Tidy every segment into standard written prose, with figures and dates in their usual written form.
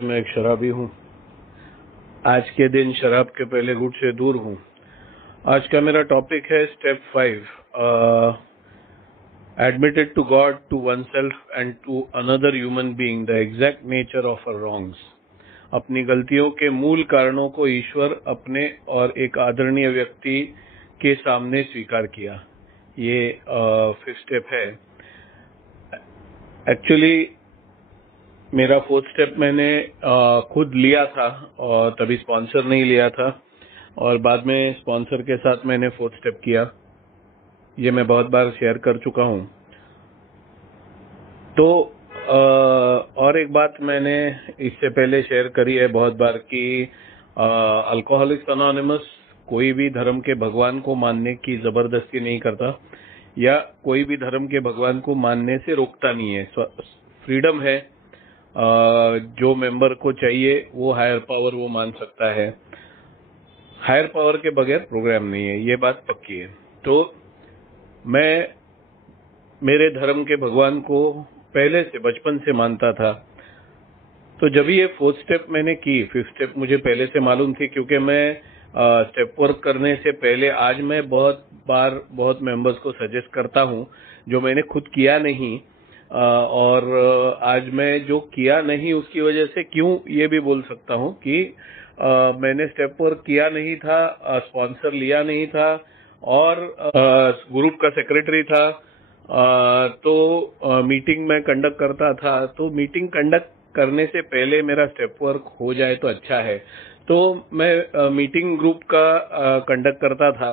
मैं एक शराबी हूँ। आज के दिन शराब के पहले गुट से दूर हूँ। आज का मेरा टॉपिक है step 5, admitted to God, to oneself and to another human being the exact nature of a wrongs. अपनी गलतियों के मूल कारणों को ईश्वर, अपने और एक आदरणीय व्यक्ति के सामने स्वीकार किया। ये 5th स्टेप है। एक्चुअली मेरा 4th स्टेप मैंने खुद लिया था और तभी स्पॉन्सर नहीं लिया था, और बाद में स्पॉन्सर के साथ मैंने 4th स्टेप किया। ये मैं बहुत बार शेयर कर चुका हूँ। तो और एक बात मैंने इससे पहले शेयर करी है बहुत बार कि अल्कोहलिक्स अनोनिमस कोई भी धर्म के भगवान को मानने की जबरदस्ती नहीं करता, या कोई भी धर्म के भगवान को मानने से रोकता नहीं है। फ्रीडम है। जो मेंबर को चाहिए वो हायर पावर वो मान सकता है। हायर पावर के बगैर प्रोग्राम नहीं है, ये बात पक्की है। तो मैं मेरे धर्म के भगवान को पहले से बचपन से मानता था। तो जब ये 4th स्टेप मैंने की, 5th स्टेप मुझे पहले से मालूम थी, क्योंकि मैं स्टेप वर्क करने से पहले आज मैं बहुत मेंबर्स को सजेस्ट करता हूं जो मैंने खुद किया नहीं। और आज मैं जो किया नहीं उसकी वजह से क्यों ये भी बोल सकता हूं कि मैंने स्टेप वर्क किया नहीं था, स्पॉन्सर लिया नहीं था, और ग्रुप का सेक्रेटरी था। तो मीटिंग में कंडक्ट करता था। तो मीटिंग कंडक्ट करने से पहले मेरा स्टेप वर्क हो जाए तो अच्छा है। तो मैं मीटिंग ग्रुप का कंडक्ट करता था।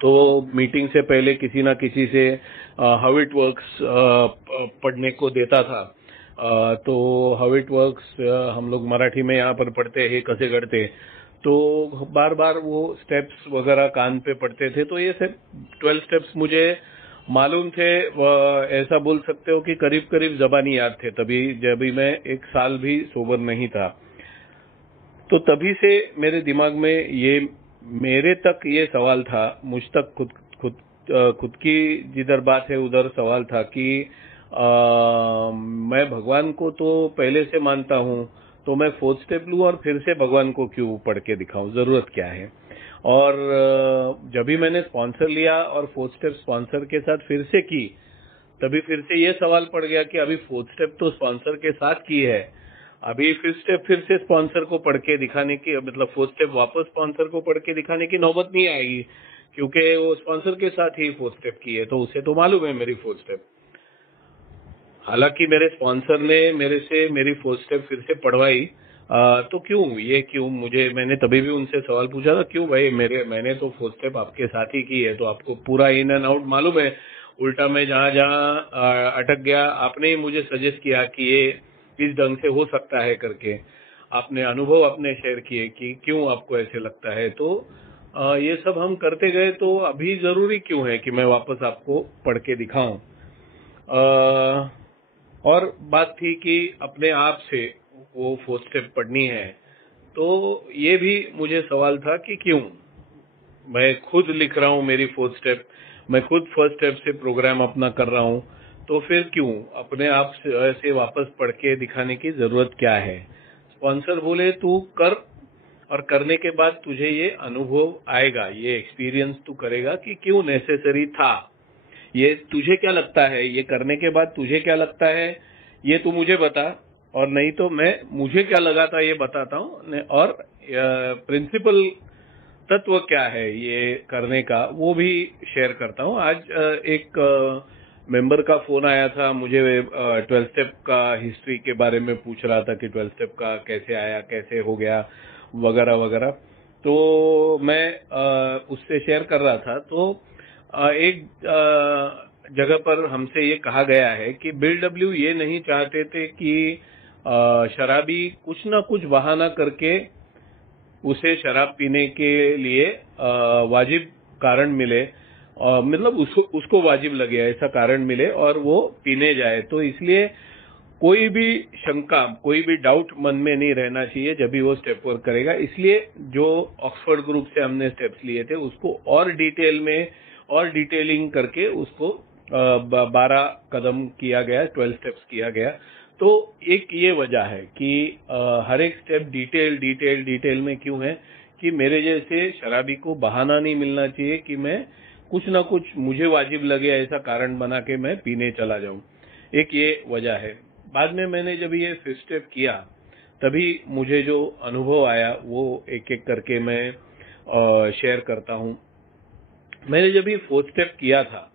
तो मीटिंग से पहले किसी ना किसी से हाउ इट वर्क्स पढ़ने को देता था। तो हाउ इट वर्क्स हम लोग मराठी में यहाँ पर पढ़ते हैं, कैसे करते। तो बार बार वो स्टेप्स वगैरह कान पे पढ़ते थे। तो ये सब 12 स्टेप्स मुझे मालूम थे। ऐसा बोल सकते हो कि करीब करीब जबानी याद थे, तभी जब भी मैं 1 साल भी सोबर नहीं था। तो तभी से मेरे दिमाग में ये, मेरे तक ये सवाल था, मुझ तक खुद की जिधर बात है उधर सवाल था कि मैं भगवान को तो पहले से मानता हूँ, तो मैं 4th स्टेप लूँ और फिर से भगवान को क्यों पढ़ के दिखाऊं, जरूरत क्या है। और जब भी मैंने स्पॉन्सर लिया और 4th स्टेप स्पॉन्सर के साथ फिर से की, तभी फिर से ये सवाल पड़ गया कि अभी 4th स्टेप तो स्पॉन्सर के साथ की है, अभी 5th स्टेप फिर से स्पॉन्सर को पढ़ के दिखाने की, मतलब 4th स्टेप वापस स्पॉन्सर को पढ़ के दिखाने की नौबत नहीं आएगी, क्योंकि वो स्पॉन्सर के साथ ही 4th स्टेप की है, तो उसे तो मालूम है मेरी 4th स्टेप। हालांकि मेरे स्पॉन्सर ने मेरे से मेरी 4th स्टेप फिर से पढ़वाई। तो क्यों मैंने तभी भी उनसे सवाल पूछा था, क्यों भाई, मैंने तो 4th स्टेप आपके साथ ही की है, तो आपको पूरा इन एंड आउट मालूम है। उल्टा मैं जहां जहां अटक गया, आपने ही मुझे सजेस्ट किया कि ये इस ढंग से हो सकता है करके। आपने अनुभव अपने शेयर किए कि क्यों आपको ऐसे लगता है। तो ये सब हम करते गए। तो अभी जरूरी क्यों है कि मैं वापस आपको पढ़ के दिखाऊं। और बात थी कि अपने आप से वो 4th स्टेप पढ़नी है। तो ये भी मुझे सवाल था कि क्यों मैं खुद लिख रहा हूँ मेरी 4th स्टेप, मैं खुद 1st स्टेप से प्रोग्राम अपना कर रहा हूँ, तो फिर क्यों अपने आप से वापस पढ़ के दिखाने की जरूरत क्या है। स्पॉन्सर बोले तू कर, और करने के बाद तुझे ये अनुभव आएगा, ये एक्सपीरियंस तू करेगा कि क्यों नेसेसरी था। ये तुझे क्या लगता है, ये करने के बाद तुझे क्या लगता है, ये तू मुझे बता, और नहीं तो मैं मुझे क्या लगा था ये बताता हूँ, और प्रिंसिपल तत्व क्या है ये करने का वो भी शेयर करता हूँ। आज एक मेंबर का फोन आया था मुझे, 12 स्टेप का हिस्ट्री के बारे में पूछ रहा था कि 12 स्टेप का कैसे आया, कैसे हो गया, वगैरह वगैरह। तो मैं उससे शेयर कर रहा था। तो एक जगह पर हमसे ये कहा गया है कि बिल डब्ल्यू ये नहीं चाहते थे कि शराबी कुछ ना कुछ बहाना करके उसे शराब पीने के लिए वाजिब कारण मिले, मतलब उसको वाजिब लगे, ऐसा कारण मिले और वो पीने जाए। तो इसलिए कोई भी शंका, कोई भी डाउट मन में नहीं रहना चाहिए जब भी वो स्टेप वर्क करेगा। इसलिए जो ऑक्सफोर्ड ग्रुप से हमने स्टेप्स लिए थे उसको और डिटेल में और डिटेलिंग करके उसको 12 कदम किया गया, 12 स्टेप्स किया गया। तो एक ये वजह है कि हर एक स्टेप डिटेल में क्यों है कि मेरे जैसे शराबी को बहाना नहीं मिलना चाहिए कि मैं कुछ ना कुछ मुझे वाजिब लगे ऐसा कारण बना के मैं पीने चला जाऊं। एक ये वजह है। बाद में मैंने जब ये फिफ्थ स्टेप किया तभी मुझे जो अनुभव आया वो एक एक करके मैं शेयर करता हूं। मैंने जब ये फोर्थ स्टेप किया था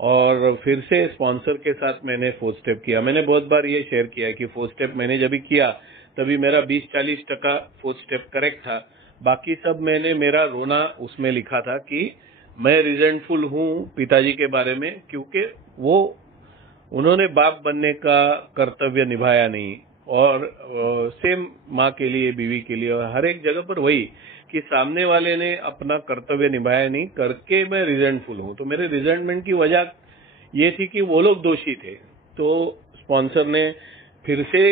और फिर से स्पॉन्सर के साथ मैंने फोर्थ स्टेप किया, मैंने बहुत बार ये शेयर किया है कि फोर्थ स्टेप मैंने जब किया तभी मेरा 20-40% फोर्थ स्टेप करेक्ट था। बाकी सब मैंने मेरा रोना उसमें लिखा था कि मैं रिजेंटफुल हूं पिताजी के बारे में, क्योंकि वो उन्होंने बाप बनने का कर्तव्य निभाया नहीं। और सेम माँ के लिए, बीवी के लिए, और हर एक जगह पर वही कि सामने वाले ने अपना कर्तव्य निभाया नहीं करके मैं रिजेंटफुल हूं। तो मेरे रिजेंटमेंट की वजह ये थी कि वो लोग दोषी थे। तो स्पॉन्सर ने फिर से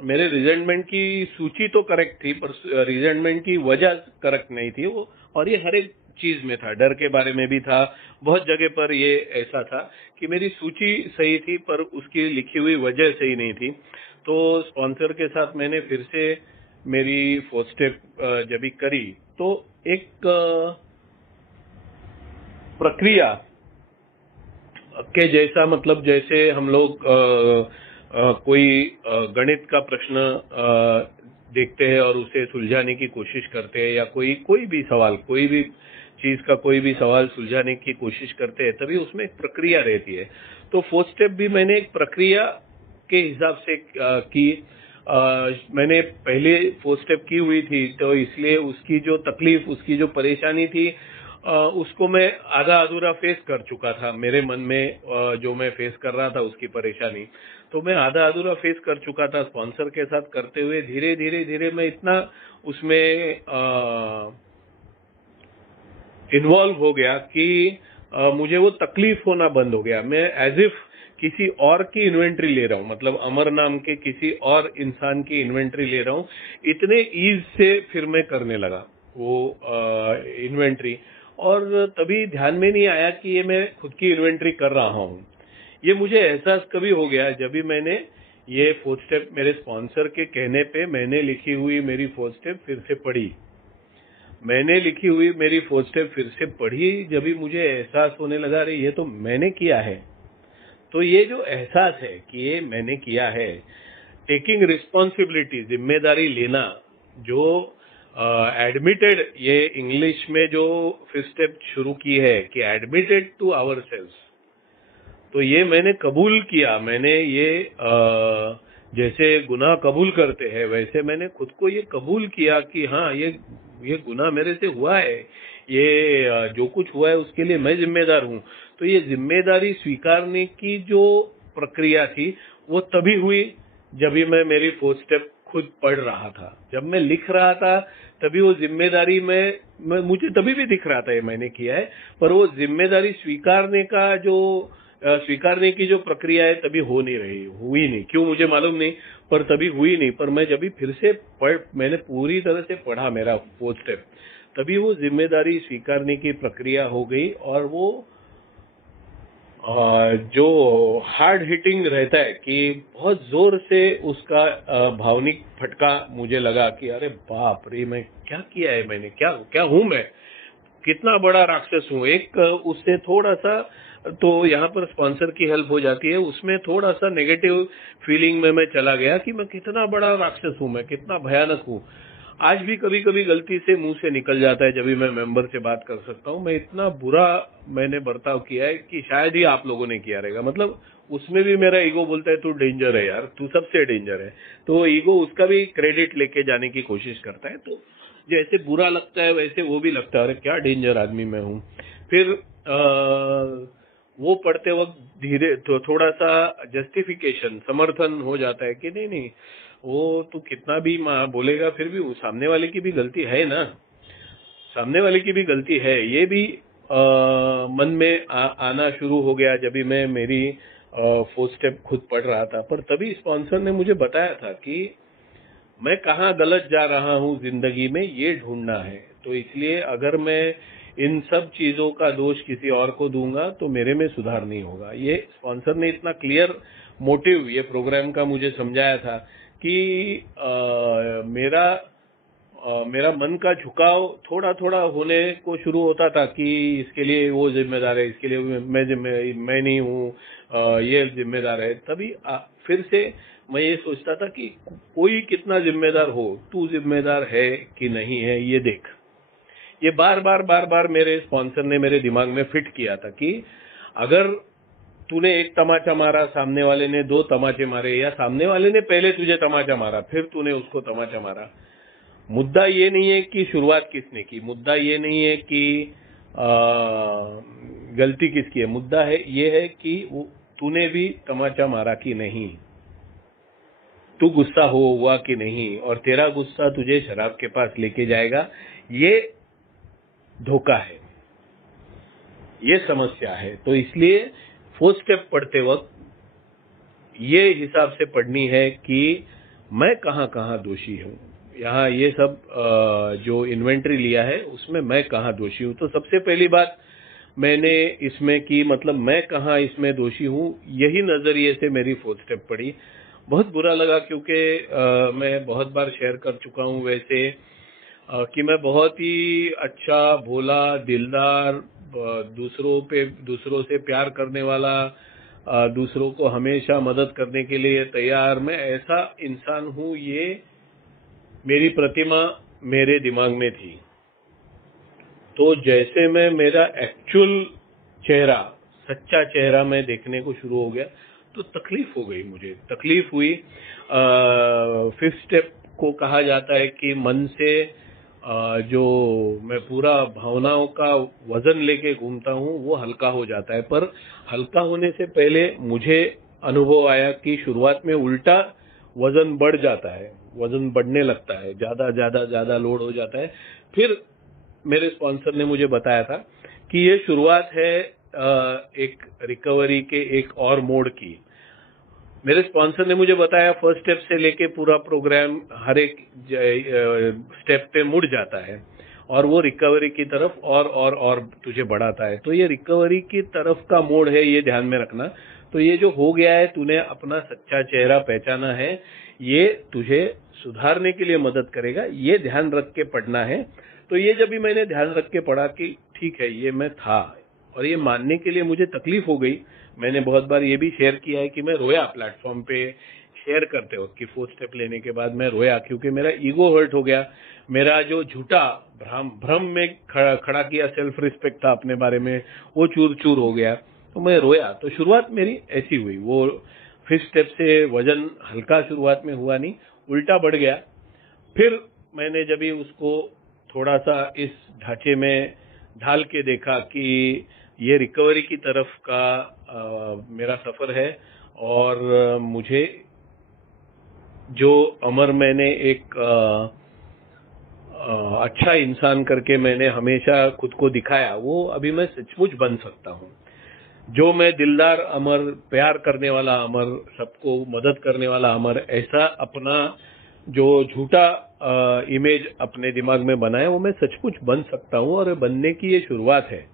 मेरे रिजेंटमेंट की सूची तो करेक्ट थी पर रिजेंटमेंट की वजह करेक्ट नहीं थी वो। और ये हर एक चीज में था, डर के बारे में भी था, बहुत जगह पर ये ऐसा था कि मेरी सूची सही थी पर उसकी लिखी हुई वजह सही नहीं थी। तो स्पॉन्सर के साथ मैंने फिर से मेरी फोर्थ स्टेप जब भी करी तो एक प्रक्रिया के जैसा, मतलब जैसे हम लोग कोई गणित का प्रश्न देखते हैं और उसे सुलझाने की कोशिश करते हैं, या कोई भी सवाल, कोई भी चीज का कोई भी सवाल सुलझाने की कोशिश करते हैं, तभी उसमें एक प्रक्रिया रहती है। तो फोर्थ स्टेप भी मैंने एक प्रक्रिया के हिसाब से की। मैंने पहले फोर्थ स्टेप की हुई थी तो इसलिए उसकी जो तकलीफ, उसकी जो परेशानी थी उसको मैं आधा अधूरा फेस कर चुका था। मेरे मन में जो मैं फेस कर रहा था उसकी परेशानी, तो मैं आधा अधूरा फेस कर चुका था। स्पॉन्सर के साथ करते हुए धीरे धीरे मैं इतना उसमें इन्वॉल्व हो गया कि मुझे वो तकलीफ होना बंद हो गया। मैं एज इफ किसी और की इन्वेंट्री ले रहा हूँ, मतलब अमर नाम के किसी और इंसान की इन्वेंट्री ले रहा हूँ, इतने ईज से फिर मैं करने लगा वो इन्वेंट्री। और तभी ध्यान में नहीं आया कि ये मैं खुद की इन्वेंट्री कर रहा हूँ। ये मुझे एहसास कभी हो गया जब भी मैंने ये फोर्थ स्टेप मेरे स्पॉन्सर के कहने पे मैंने लिखी हुई मेरी फोर्थ स्टेप फिर से पढ़ी। मैंने लिखी हुई मेरी फोर्थ स्टेप फिर से पढ़ी जब भी मुझे एहसास होने लगा, अरे ये तो मैंने किया है। तो ये जो एहसास है कि ये मैंने किया है, टेकिंग रिस्पॉन्सिबिलिटी, जिम्मेदारी लेना, जो एडमिटेड, ये इंग्लिश में जो फिफ्थ स्टेप शुरू की है कि एडमिटेड टू आवर सेल्स, तो ये मैंने कबूल किया। मैंने ये जैसे गुनाह कबूल करते हैं वैसे मैंने खुद को ये कबूल किया कि हाँ ये गुनाह मेरे से हुआ है, ये जो कुछ हुआ है उसके लिए मैं जिम्मेदार हूँ। तो ये जिम्मेदारी स्वीकारने की जो प्रक्रिया थी वो तभी हुई जब भी मैं मेरी फोर्थ स्टेप खुद पढ़ रहा था। जब मैं लिख रहा था तभी वो जिम्मेदारी में मुझे तभी भी दिख रहा था ये मैंने किया है, पर वो जिम्मेदारी स्वीकारने का जो स्वीकारने की जो प्रक्रिया है तभी हो नहीं रही, हुई नहीं। क्यों मुझे मालूम नहीं, पर तभी हुई नहीं। पर मैं जब भी फिर से मैंने पूरी तरह से पढ़ा मेरा फोर्थ स्टेप, तभी वो जिम्मेदारी स्वीकारने की प्रक्रिया हो गई। और वो जो हार्ड हिटिंग रहता है कि बहुत जोर से उसका भावनिक फटका मुझे लगा कि अरे बाप रे, मैं क्या किया है, मैंने क्या क्या हूं मैं, कितना बड़ा राक्षस हूं। एक उससे थोड़ा सा तो यहाँ पर स्पॉन्सर की हेल्प हो जाती है, उसमें थोड़ा सा नेगेटिव फीलिंग में मैं चला गया कि मैं कितना बड़ा राक्षस हूं, मैं कितना भयानक हूं। आज भी कभी कभी गलती से मुंह से निकल जाता है जब भी मैं मेंबर से बात कर सकता हूं, मैं इतना बुरा मैंने बर्ताव किया है कि शायद ही आप लोगों ने किया रहेगा। मतलब उसमें भी मेरा ईगो बोलता है तू डेंजर है यार, तू सबसे डेंजर है। तो ईगो उसका भी क्रेडिट लेके जाने की कोशिश करता है। तो जैसे बुरा लगता है वैसे वो भी लगता है अरे क्या डेंजर आदमी मैं हूं। फिर वो पढ़ते वक्त धीरे तो थोड़ा सा जस्टिफिकेशन, समर्थन हो जाता है कि नहीं नहीं, वो तू कितना भी बोलेगा फिर भी सामने वाले की भी गलती है ना, सामने वाले की भी गलती है। ये भी मन में आना शुरू हो गया जब भी मैं मेरी फोर्थ स्टेप खुद पढ़ रहा था। पर तभी स्पॉन्सर ने मुझे बताया था कि मैं कहाँ गलत जा रहा हूँ जिंदगी में, ये ढूंढना है। तो इसलिए अगर मैं इन सब चीजों का दोष किसी और को दूंगा तो मेरे में सुधार नहीं होगा। ये स्पॉन्सर ने इतना क्लियर मोटिव ये प्रोग्राम का मुझे समझाया था कि मेरा मन का झुकाव थोड़ा थोड़ा होने को शुरू होता था कि इसके लिए वो जिम्मेदार है, इसके लिए मैं नहीं हूँ, ये जिम्मेदार है। तभी फिर से मैं ये सोचता था कि कोई कितना जिम्मेदार हो, तू जिम्मेदार है कि नहीं है ये देख। ये बार बार मेरे स्पॉन्सर ने मेरे दिमाग में फिट किया था कि अगर तूने एक तमाचा मारा, सामने वाले ने 2 तमाचे मारे, या सामने वाले ने पहले तुझे तमाचा मारा फिर तूने उसको तमाचा मारा, मुद्दा ये नहीं है कि शुरुआत किसने की, मुद्दा ये नहीं है कि गलती किसकी है, मुद्दा है ये है कि तूने भी तमाचा मारा कि नहीं, तू गुस्सा हुआ कि नहीं, और तेरा गुस्सा तुझे शराब के पास लेके जाएगा। ये धोखा है, ये समस्या है। तो इसलिए 4th स्टेप पढ़ते वक्त ये हिसाब से पढ़नी है कि मैं कहाँ कहाँ दोषी हूँ। यहाँ ये सब जो इन्वेंट्री लिया है उसमें मैं कहाँ दोषी हूँ। तो सबसे पहली बात मैंने इसमें की, मतलब मैं कहाँ इसमें दोषी हूँ, यही नजरिए से मेरी 4th स्टेप पढ़ी। बहुत बुरा लगा क्योंकि मैं बहुत बार शेयर कर चुका हूँ वैसे कि मैं बहुत ही अच्छा, भोला, दिलदार, दूसरों से प्यार करने वाला, दूसरों को हमेशा मदद करने के लिए तैयार, मैं ऐसा इंसान हूँ, ये मेरी प्रतिमा मेरे दिमाग में थी। तो जैसे मैं मेरा एक्चुअल चेहरा, सच्चा चेहरा मैं देखने को शुरू हो गया तो तकलीफ हो गई, मुझे तकलीफ हुई। 5th स्टेप को कहा जाता है कि मन से जो मैं पूरा भावनाओं का वजन लेके घूमता हूँ वो हल्का हो जाता है। पर हल्का होने से पहले मुझे अनुभव आया कि शुरुआत में उल्टा वजन बढ़ जाता है, वजन बढ़ने लगता है, ज्यादा लोड हो जाता है। फिर मेरे स्पॉन्सर ने मुझे बताया था कि ये शुरुआत है एक रिकवरी के एक और मोड की। मेरे स्पॉन्सर ने मुझे बताया 1st स्टेप से लेके पूरा प्रोग्राम हर एक स्टेप पे मुड़ जाता है और वो रिकवरी की तरफ और तुझे बढ़ाता है। तो ये रिकवरी की तरफ का मोड है, ये ध्यान में रखना। तो ये जो हो गया है, तूने अपना सच्चा चेहरा पहचाना है, ये तुझे सुधारने के लिए मदद करेगा, ये ध्यान रख के पढ़ना है। तो ये जब भी मैंने ध्यान रख के पढ़ा कि ठीक है ये मैं था, और ये मानने के लिए मुझे तकलीफ हो गई। मैंने बहुत बार ये भी शेयर किया है कि मैं रोया प्लेटफॉर्म पे शेयर करते वक्त कि 4th स्टेप लेने के बाद मैं रोया, क्योंकि मेरा ईगो हर्ट हो गया। मेरा जो झूठा भ्रम में खड़ा किया सेल्फ रिस्पेक्ट था अपने बारे में, वो चूर चूर हो गया, तो मैं रोया। तो शुरुआत मेरी ऐसी हुई। वो 5th स्टेप से वजन हल्का शुरुआत में हुआ नहीं, उल्टा बढ़ गया। फिर मैंने जब भी उसको थोड़ा सा इस ढांचे में ढाल के देखा कि ये रिकवरी की तरफ का मेरा सफर है, और मुझे जो अमर मैंने एक अच्छा इंसान करके मैंने हमेशा खुद को दिखाया, वो अभी मैं सचमुच बन सकता हूँ। जो मैं दिलदार अमर, प्यार करने वाला अमर, सबको मदद करने वाला अमर, ऐसा अपना जो झूठा इमेज अपने दिमाग में बनाया, वो मैं सचमुच बन सकता हूँ, और बनने की ये शुरुआत है।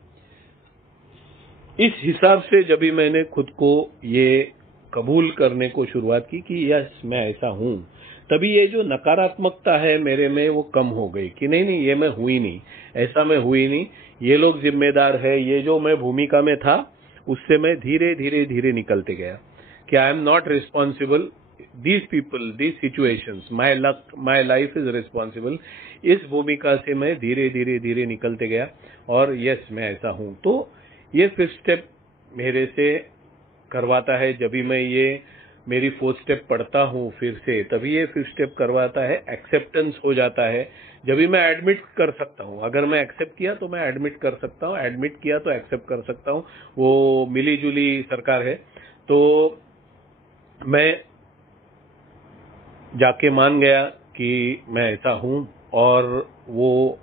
इस हिसाब से जब भी मैंने खुद को ये कबूल करने को शुरुआत की कि यस मैं ऐसा हूँ, तभी ये जो नकारात्मकता है मेरे में वो कम हो गई कि नहीं ये मैं हुई नहीं, ऐसा मैं हुई नहीं, ये लोग जिम्मेदार है। ये जो मैं भूमिका में था उससे मैं धीरे धीरे निकलते गया कि I am not responsible, these people, these situations, my luck, my life is responsible. इस भूमिका से मैं धीरे धीरे निकलते गया, और यस मैं ऐसा हूँ। तो ये 5th स्टेप मेरे से करवाता है। जब भी मैं ये मेरी 4th स्टेप पढ़ता हूँ फिर से, तभी ये 5th स्टेप करवाता है। एक्सेप्टेंस हो जाता है जब भी मैं एडमिट कर सकता हूँ। अगर मैं एक्सेप्ट किया तो मैं एडमिट कर सकता हूँ, एडमिट किया तो एक्सेप्ट कर सकता हूँ। वो मिली जुली सरकार है। तो मैं जाके मान गया कि मैं ऐसा हूँ, और वो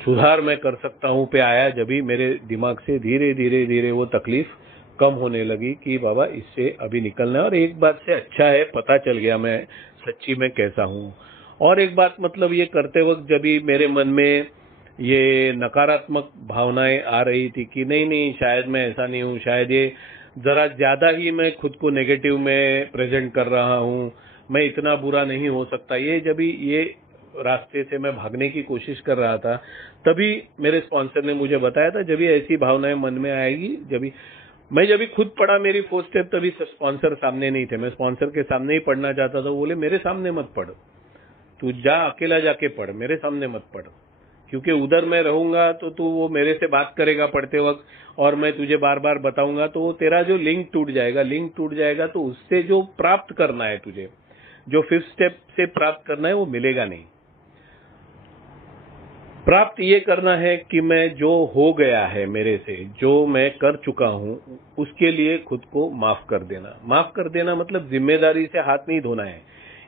सुधार मैं कर सकता हूँ पे आया जब भी मेरे दिमाग से धीरे धीरे वो तकलीफ कम होने लगी कि बाबा इससे अभी निकलना है। और एक बात से अच्छा है, पता चल गया मैं सच्ची में कैसा हूँ। और एक बात, मतलब ये करते वक्त जब भी मेरे मन में ये नकारात्मक भावनाएं आ रही थी कि नहीं शायद मैं ऐसा नहीं हूँ, शायद ये जरा ज्यादा ही मैं खुद को नेगेटिव में प्रेजेंट कर रहा हूँ, मैं इतना बुरा नहीं हो सकता, ये जब ये रास्ते से मैं भागने की कोशिश कर रहा था, तभी मेरे स्पॉन्सर ने मुझे बताया था, जब ऐसी भावनाएं मन में आएगी, जब खुद पढ़ा मेरी फोर्थ स्टेप, तभी स्पॉन्सर सामने नहीं थे, मैं स्पॉन्सर के सामने ही पढ़ना चाहता था। वो बोले मेरे सामने मत पढ़, तू जा अकेला जाके पढ़, मेरे सामने मत पढ़, क्योंकि उधर मैं रहूंगा तो तू वो मेरे से बात करेगा पढ़ते वक्त, और मैं तुझे बार बार बताऊंगा तो वो तेरा जो लिंक टूट जाएगा, तो उससे जो प्राप्त करना है तुझे, जो फिफ्थ स्टेप से प्राप्त करना है, वो मिलेगा नहीं। प्राप्त ये करना है कि मैं जो हो गया है मेरे से, जो मैं कर चुका हूं, उसके लिए खुद को माफ कर देना। माफ कर देना मतलब जिम्मेदारी से हाथ नहीं धोना है।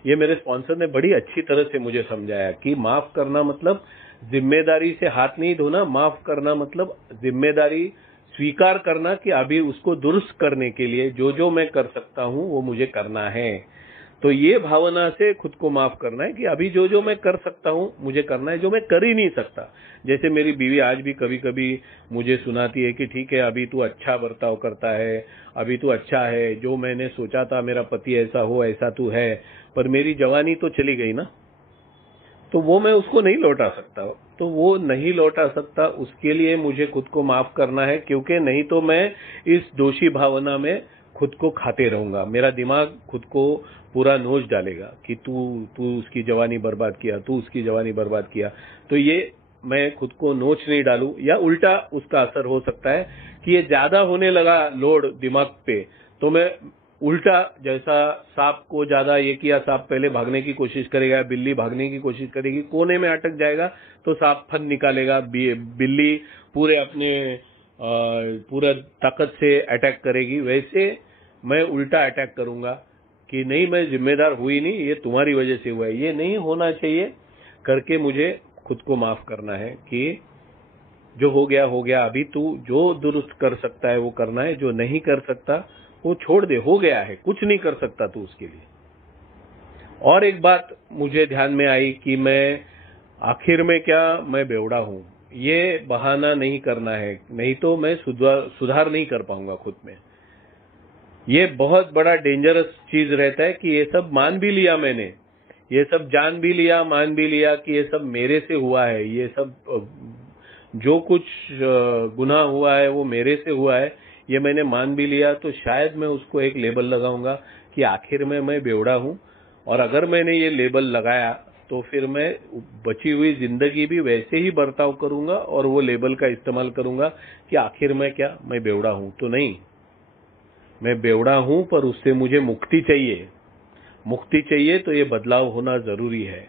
ये मेरे स्पॉन्सर ने बड़ी अच्छी तरह से मुझे समझाया कि माफ करना मतलब जिम्मेदारी से हाथ नहीं धोना, माफ करना मतलब जिम्मेदारी स्वीकार करना कि अभी उसको दुरुस्त करने के लिए जो जो मैं कर सकता हूं वो मुझे करना है। तो ये भावना से खुद को माफ करना है कि अभी जो जो मैं कर सकता हूं मुझे करना है, जो मैं कर ही नहीं सकता। जैसे मेरी बीवी आज भी कभी कभी मुझे सुनाती है कि ठीक है अभी तू अच्छा बर्ताव करता है, अभी तू अच्छा है, जो मैंने सोचा था मेरा पति ऐसा हो ऐसा तू है, पर मेरी जवानी तो चली गई ना, तो वो मैं उसको नहीं लौटा सकता। तो वो नहीं लौटा सकता, उसके लिए मुझे खुद को माफ करना है, क्योंकि नहीं तो मैं इस दोषी भावना में खुद को खाते रहूंगा। मेरा दिमाग खुद को पूरा नोच डालेगा कि तू उसकी जवानी बर्बाद किया, तू उसकी जवानी बर्बाद किया। तो ये मैं खुद को नोच नहीं डालूं, या उल्टा उसका असर हो सकता है कि ये ज्यादा होने लगा लोड दिमाग पे, तो मैं उल्टा, जैसा सांप को ज्यादा ये किया, सांप पहले भागने की कोशिश करेगा, बिल्ली भागने की कोशिश करेगी, कोने में अटक जाएगा तो सांप फन निकालेगा, बिल्ली पूरे अपने पूरा ताकत से अटैक करेगी। वैसे मैं उल्टा अटैक करूंगा कि नहीं मैं जिम्मेदार हुई नहीं, ये तुम्हारी वजह से हुआ है, ये नहीं होना चाहिए करके मुझे खुद को माफ करना है कि जो हो गया, अभी तू जो दुरुस्त कर सकता है वो करना है, जो नहीं कर सकता वो छोड़ दे, हो गया है, कुछ नहीं कर सकता तू उसके लिए। और एक बात मुझे ध्यान में आई कि मैं आखिर में क्या, मैं बेवड़ा हूं, ये बहाना नहीं करना है, नहीं तो मैं सुधार नहीं कर पाऊंगा खुद में। ये बहुत बड़ा डेंजरस चीज रहता है कि ये सब मान भी लिया मैंने, ये सब जान भी लिया, मान भी लिया कि ये सब मेरे से हुआ है, ये सब जो कुछ गुनाह हुआ है वो मेरे से हुआ है, ये मैंने मान भी लिया, तो शायद मैं उसको एक लेबल लगाऊंगा कि आखिर में मैं बेवड़ा हूं। और अगर मैंने ये लेबल लगाया तो फिर मैं बची हुई जिंदगी भी वैसे ही बर्ताव करूंगा और वो लेबल का इस्तेमाल करूंगा कि आखिर में क्या, मैं बेवड़ा हूं तो नहीं, मैं बेवड़ा हूं पर उससे मुझे मुक्ति चाहिए। मुक्ति चाहिए तो ये बदलाव होना जरूरी है।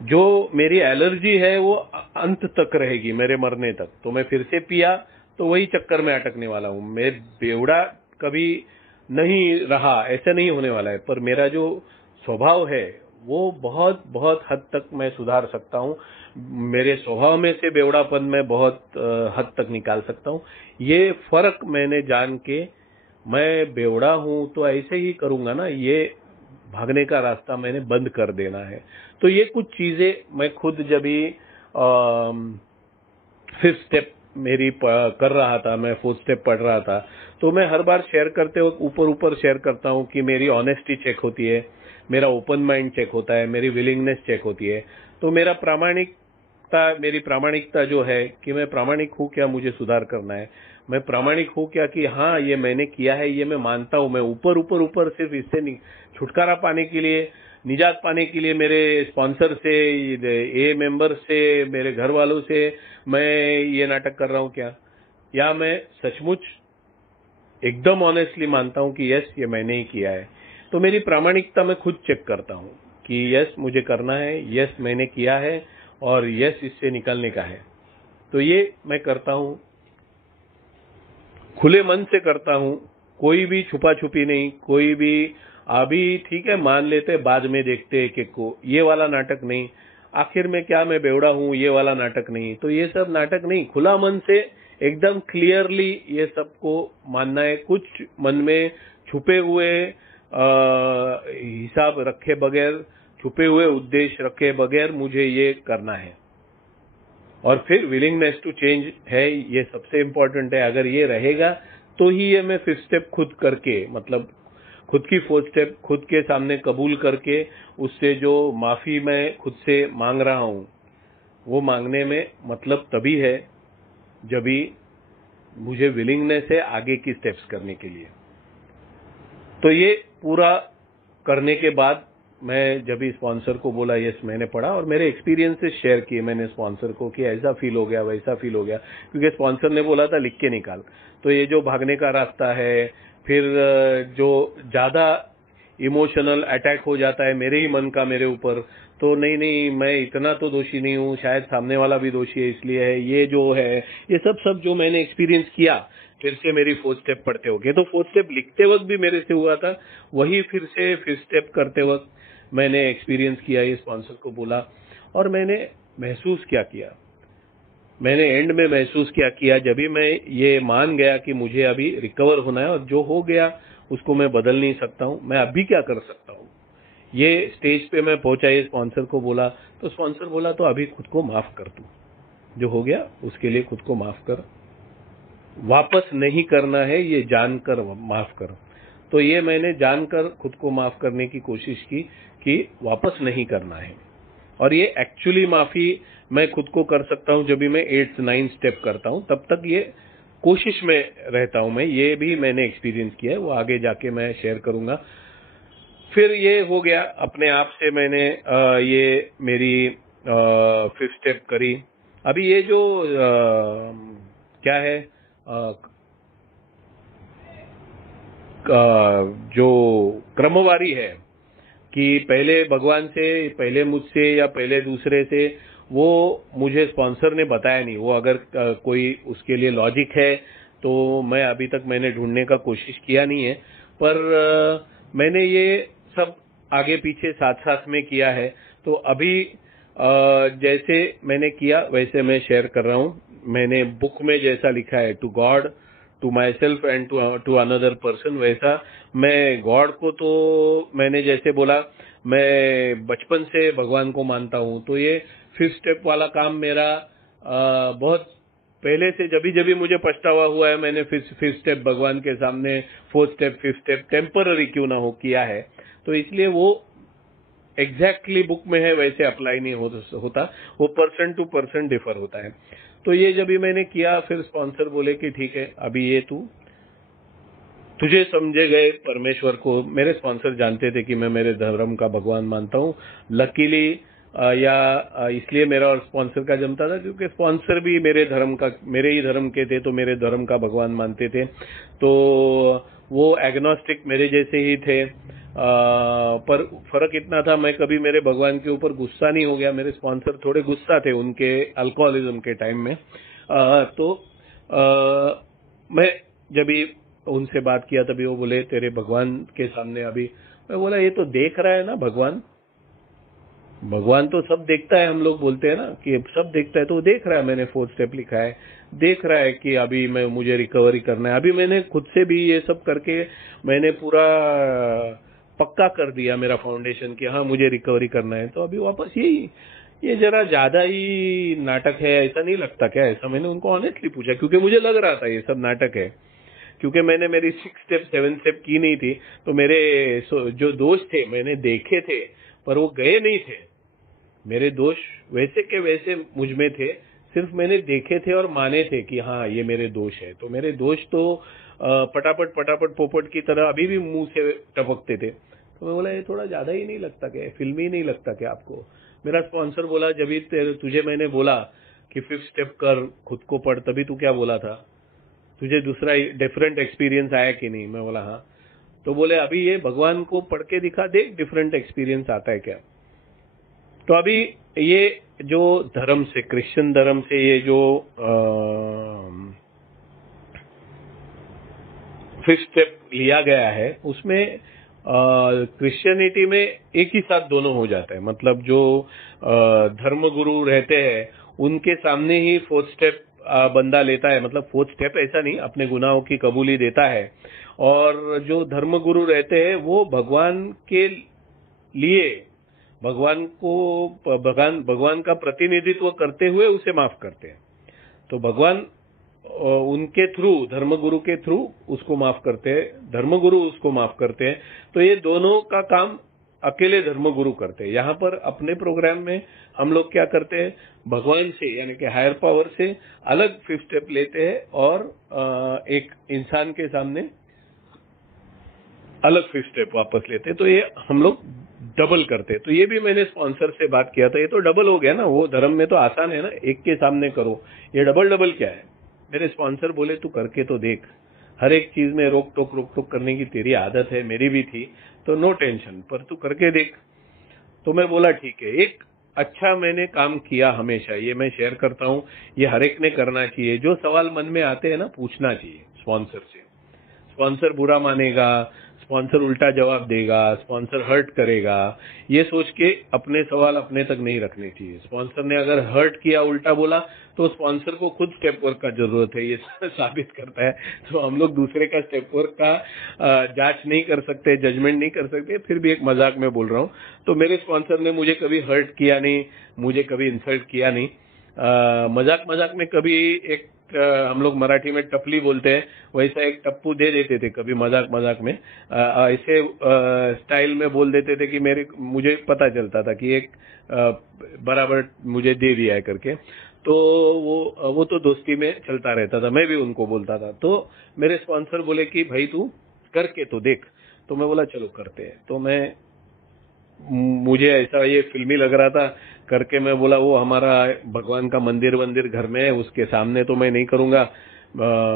जो मेरी एलर्जी है वो अंत तक रहेगी मेरे मरने तक, तो मैं फिर से पिया तो वही चक्कर में अटकने वाला हूं। मैं बेवड़ा कभी नहीं रहा, ऐसा नहीं होने वाला है, पर मेरा जो स्वभाव है वो बहुत बहुत हद तक मैं सुधार सकता हूं। मेरे स्वभाव में से बेवड़ापन मैं बहुत हद तक निकाल सकता हूं। ये फर्क मैंने जान के, मैं बेवड़ा हूं तो ऐसे ही करूंगा ना, ये भागने का रास्ता मैंने बंद कर देना है। तो ये कुछ चीजें मैं खुद जब भी फिफ्थ स्टेप मेरी कर रहा था, मैं फोर्थ स्टेप पढ़ रहा था, तो मैं हर बार शेयर करते वक्त ऊपर शेयर करता हूं कि मेरी ऑनेस्टी चेक होती है, मेरा ओपन माइंड चेक होता है, मेरी विलिंगनेस चेक होती है। तो मेरी प्रामाणिकता जो है कि मैं प्रामाणिक हूं क्या, मुझे सुधार करना है, मैं प्रामाणिक हूं क्या कि हाँ ये मैंने किया है, ये मैं मानता हूं। मैं ऊपर सिर्फ इससे छुटकारा पाने के लिए, निजात पाने के लिए मेरे स्पॉन्सर से, ए मेंबर से, मेरे घर वालों से मैं ये नाटक कर रहा हूं क्या, या मैं सचमुच एकदम ऑनेस्टली मानता हूं कि यस ये मैंने ही किया है। तो मेरी प्रामाणिकता मैं खुद चेक करता हूं कि यस मुझे करना है, यस मैंने किया है, और यस इससे निकलने का है। तो ये मैं करता हूं, खुले मन से करता हूं, कोई भी छुपा छुपी नहीं, कोई भी अभी ठीक है मान लेते बाद में देखते एक एक को, ये वाला नाटक नहीं, आखिर में क्या मैं बेवड़ा हूं ये वाला नाटक नहीं। तो ये सब नाटक नहीं, खुला मन से एकदम क्लियरली ये सबको मानना है। कुछ मन में छुपे हुए हिसाब रखे बगैर, छुपे हुए उद्देश्य रखे बगैर मुझे ये करना है। और फिर विलिंगनेस टू चेंज है, ये सबसे इंपॉर्टेंट है। अगर ये रहेगा तो ही ये मैं 5th स्टेप खुद करके, मतलब खुद की 4th स्टेप खुद के सामने कबूल करके उससे जो माफी मैं खुद से मांग रहा हूं, वो मांगने में मतलब तभी है जब भी मुझे विलिंगनेस है आगे की स्टेप्स करने के लिए। तो ये पूरा करने के बाद मैं जब भी स्पॉन्सर को बोला, यस मैंने पढ़ा और मेरे एक्सपीरियंसेस शेयर किए मैंने स्पॉन्सर को कि ऐसा फील हो गया वैसा फील हो गया, क्योंकि स्पॉन्सर ने बोला था लिख के निकाल। तो ये जो भागने का रास्ता है, फिर जो ज्यादा इमोशनल अटैक हो जाता है मेरे ही मन का मेरे ऊपर, तो नहीं नहीं मैं इतना तो दोषी नहीं हूँ, शायद सामने वाला भी दोषी है, इसलिए है ये जो है, ये सब जो मैंने एक्सपीरियंस किया फिर से मेरी 4th स्टेप पढ़ते हो गए। तो 4th स्टेप लिखते वक्त भी मेरे से हुआ था, वही फिर से 5th स्टेप करते वक्त मैंने एक्सपीरियंस किया, ये स्पॉन्सर को बोला और मैंने महसूस क्या किया, मैंने एंड में महसूस क्या किया जब भी मैं ये मान गया कि मुझे अभी रिकवर होना है और जो हो गया उसको मैं बदल नहीं सकता हूं, मैं अभी क्या कर सकता हूं। ये स्टेज पे मैं पहुंचा, ये स्पॉन्सर को बोला तो स्पॉन्सर बोला तो अभी खुद को माफ कर तू, जो हो गया उसके लिए खुद को माफ कर, वापस नहीं करना है, ये जानकर माफ कर। तो ये मैंने जानकर खुद को माफ करने की कोशिश की कि वापस नहीं करना है। और ये एक्चुअली माफी मैं खुद को कर सकता हूं जब भी मैं 8th 9th स्टेप करता हूं, तब तक ये कोशिश में रहता हूं मैं, ये भी मैंने एक्सपीरियंस किया है, वो आगे जाके मैं शेयर करूंगा। फिर ये हो गया अपने आप से मैंने ये मेरी 5th स्टेप करी। अभी ये जो क्या है जो क्रमवारी है कि पहले भगवान से, पहले मुझसे या पहले दूसरे से, वो मुझे स्पॉन्सर ने बताया नहीं। वो अगर कोई उसके लिए लॉजिक है तो मैं अभी तक मैंने ढूंढने का कोशिश किया नहीं है, पर मैंने ये सब आगे पीछे साथ साथ में किया है। तो अभी जैसे मैंने किया वैसे मैं शेयर कर रहा हूं। मैंने बुक में जैसा लिखा है to God, to myself and to another person, वैसा मैं गॉड को तो मैंने जैसे बोला मैं बचपन से भगवान को मानता हूं। तो ये 5th स्टेप वाला काम मेरा बहुत पहले से जब भी मुझे पछतावा हुआ है, मैंने 5th स्टेप भगवान के सामने 4th step 5th step temporary क्यों ना हो किया है। तो इसलिए वो एग्जैक्टली बुक में है वैसे अप्लाई नहीं होता, वो पर्सन टू पर्सन डिफर होता है। तो ये जब भी मैंने किया, फिर स्पॉन्सर बोले कि ठीक है अभी ये तुझे समझे गए परमेश्वर को। मेरे स्पॉन्सर जानते थे कि मैं मेरे धर्म का भगवान मानता हूँ। लकीली या इसलिए मेरा और स्पॉन्सर का जमता था क्योंकि स्पॉन्सर भी मेरे ही धर्म के थे, तो मेरे धर्म का भगवान मानते थे। तो वो एग्नोस्टिक मेरे जैसे ही थे, पर फर्क इतना था मैं कभी मेरे भगवान के ऊपर गुस्सा नहीं हो गया। मेरे स्पॉन्सर थोड़े गुस्सा थे उनके अल्कोहलिज्म के टाइम में। तो मैं जब भी उनसे बात किया तभी वो बोले तेरे भगवान के सामने अभी। मैं बोला ये तो देख रहा है ना भगवान, भगवान तो सब देखता है। हम लोग बोलते हैं ना कि सब देखता है, तो वो देख रहा है। मैंने 4th स्टेप लिखा है, देख रहा है कि अभी मुझे रिकवरी करना है। अभी मैंने खुद से भी ये सब करके मैंने पूरा पक्का कर दिया मेरा फाउंडेशन कि हाँ मुझे रिकवरी करना है। तो अभी वापस ये जरा ज्यादा ही नाटक है, ऐसा नहीं लगता क्या? ऐसा मैंने उनको ऑनेस्टली पूछा, क्योंकि मुझे लग रहा था ये सब नाटक है, क्योंकि मैंने मेरी 6th स्टेप 7th स्टेप की नहीं थी। तो मेरे जो दोष थे मैंने देखे थे, पर वो गए नहीं थे। मेरे दोष वैसे के वैसे मुझ में थे, सिर्फ मैंने देखे थे और माने थे कि हाँ ये मेरे दोष है। तो मेरे दोष तो पटापट पोपट की तरह अभी भी मुंह से टपकते थे। तो मैं बोला ये थोड़ा ज्यादा ही नहीं लगता क्या, फिल्मी नहीं लगता क्या आपको? मेरा स्पॉन्सर बोला जब भी तुझे मैंने बोला कि 5th स्टेप कर, खुद को पढ़, तभी तू क्या बोला था? तुझे दूसरा डिफरेंट एक्सपीरियंस आया कि नहीं? मैं बोला हाँ। तो बोले अभी ये भगवान को पढ़ के दिखा, देख डिफरेंट एक्सपीरियंस आता है क्या। तो अभी ये जो धर्म से, क्रिश्चियन धर्म से ये जो 5th स्टेप लिया गया है, उसमें क्रिश्चियनिटी में एक ही साथ दोनों हो जाता है। मतलब जो धर्म गुरु रहते हैं उनके सामने ही 4th स्टेप बंदा लेता है। मतलब 4th स्टेप ऐसा नहीं, अपने गुनाहों की कबूली देता है। और जो धर्म गुरु रहते हैं वो भगवान के लिए, भगवान का प्रतिनिधित्व करते हुए उसे माफ करते हैं। तो भगवान उनके थ्रू, धर्मगुरु के थ्रू उसको माफ करते हैं, धर्मगुरु उसको माफ करते हैं। तो ये दोनों का काम अकेले धर्मगुरु करते हैं। यहाँ पर अपने प्रोग्राम में हम लोग क्या करते हैं, भगवान से यानी कि हायर पावर से अलग 5 स्टेप लेते हैं और एक इंसान के सामने अलग 5 स्टेप वापस लेते हैं। तो ये हम लोग डबल करते हैं। तो ये भी मैंने स्पॉन्सर से बात किया था, ये तो डबल हो गया ना, वो धर्म में तो आसान है ना, एक के सामने करो, ये डबल डबल क्या है। मेरे स्पॉन्सर बोले तू करके तो देख, हर एक चीज में रोक टोक करने की तेरी आदत है, मेरी भी थी, तो नो टेंशन, पर तू करके देख। तो मैं बोला ठीक है। एक अच्छा मैंने काम किया हमेशा, ये मैं शेयर करता हूँ, ये हर एक ने करना चाहिए। जो सवाल मन में आते हैं ना, पूछना चाहिए स्पॉन्सर से। स्पॉन्सर बुरा मानेगा, स्पॉन्सर उल्टा जवाब देगा, स्पॉन्सर हर्ट करेगा, ये सोच के अपने सवाल अपने तक नहीं रखने चाहिए। स्पॉन्सर ने अगर हर्ट किया, उल्टा बोला, तो स्पॉन्सर को खुद स्टेप वर्क का जरूरत है, ये साबित करता है। तो हम लोग दूसरे का स्टेप वर्क का जांच नहीं कर सकते, जजमेंट नहीं कर सकते। फिर भी एक मजाक में बोल रहा हूँ। तो मेरे स्पॉन्सर ने मुझे कभी हर्ट किया नहीं, मुझे कभी इंसल्ट किया नहीं। मजाक मजाक में कभी एक हम लोग मराठी में टपली बोलते हैं, वैसा एक टप्पू दे देते थे कभी मजाक मजाक में। ऐसे स्टाइल में बोल देते थे कि मुझे पता चलता था कि एक बराबर मुझे दे दिया है करके। तो वो तो दोस्ती में चलता रहता था, मैं भी उनको बोलता था। तो मेरे स्पॉन्सर बोले कि भाई तू करके तो देख। तो मैं बोला चलो करते हैं। तो मुझे ऐसा ये फिल्मी लग रहा था करके, मैं बोला वो हमारा भगवान का मंदिर घर में है, उसके सामने तो मैं नहीं करूंगा,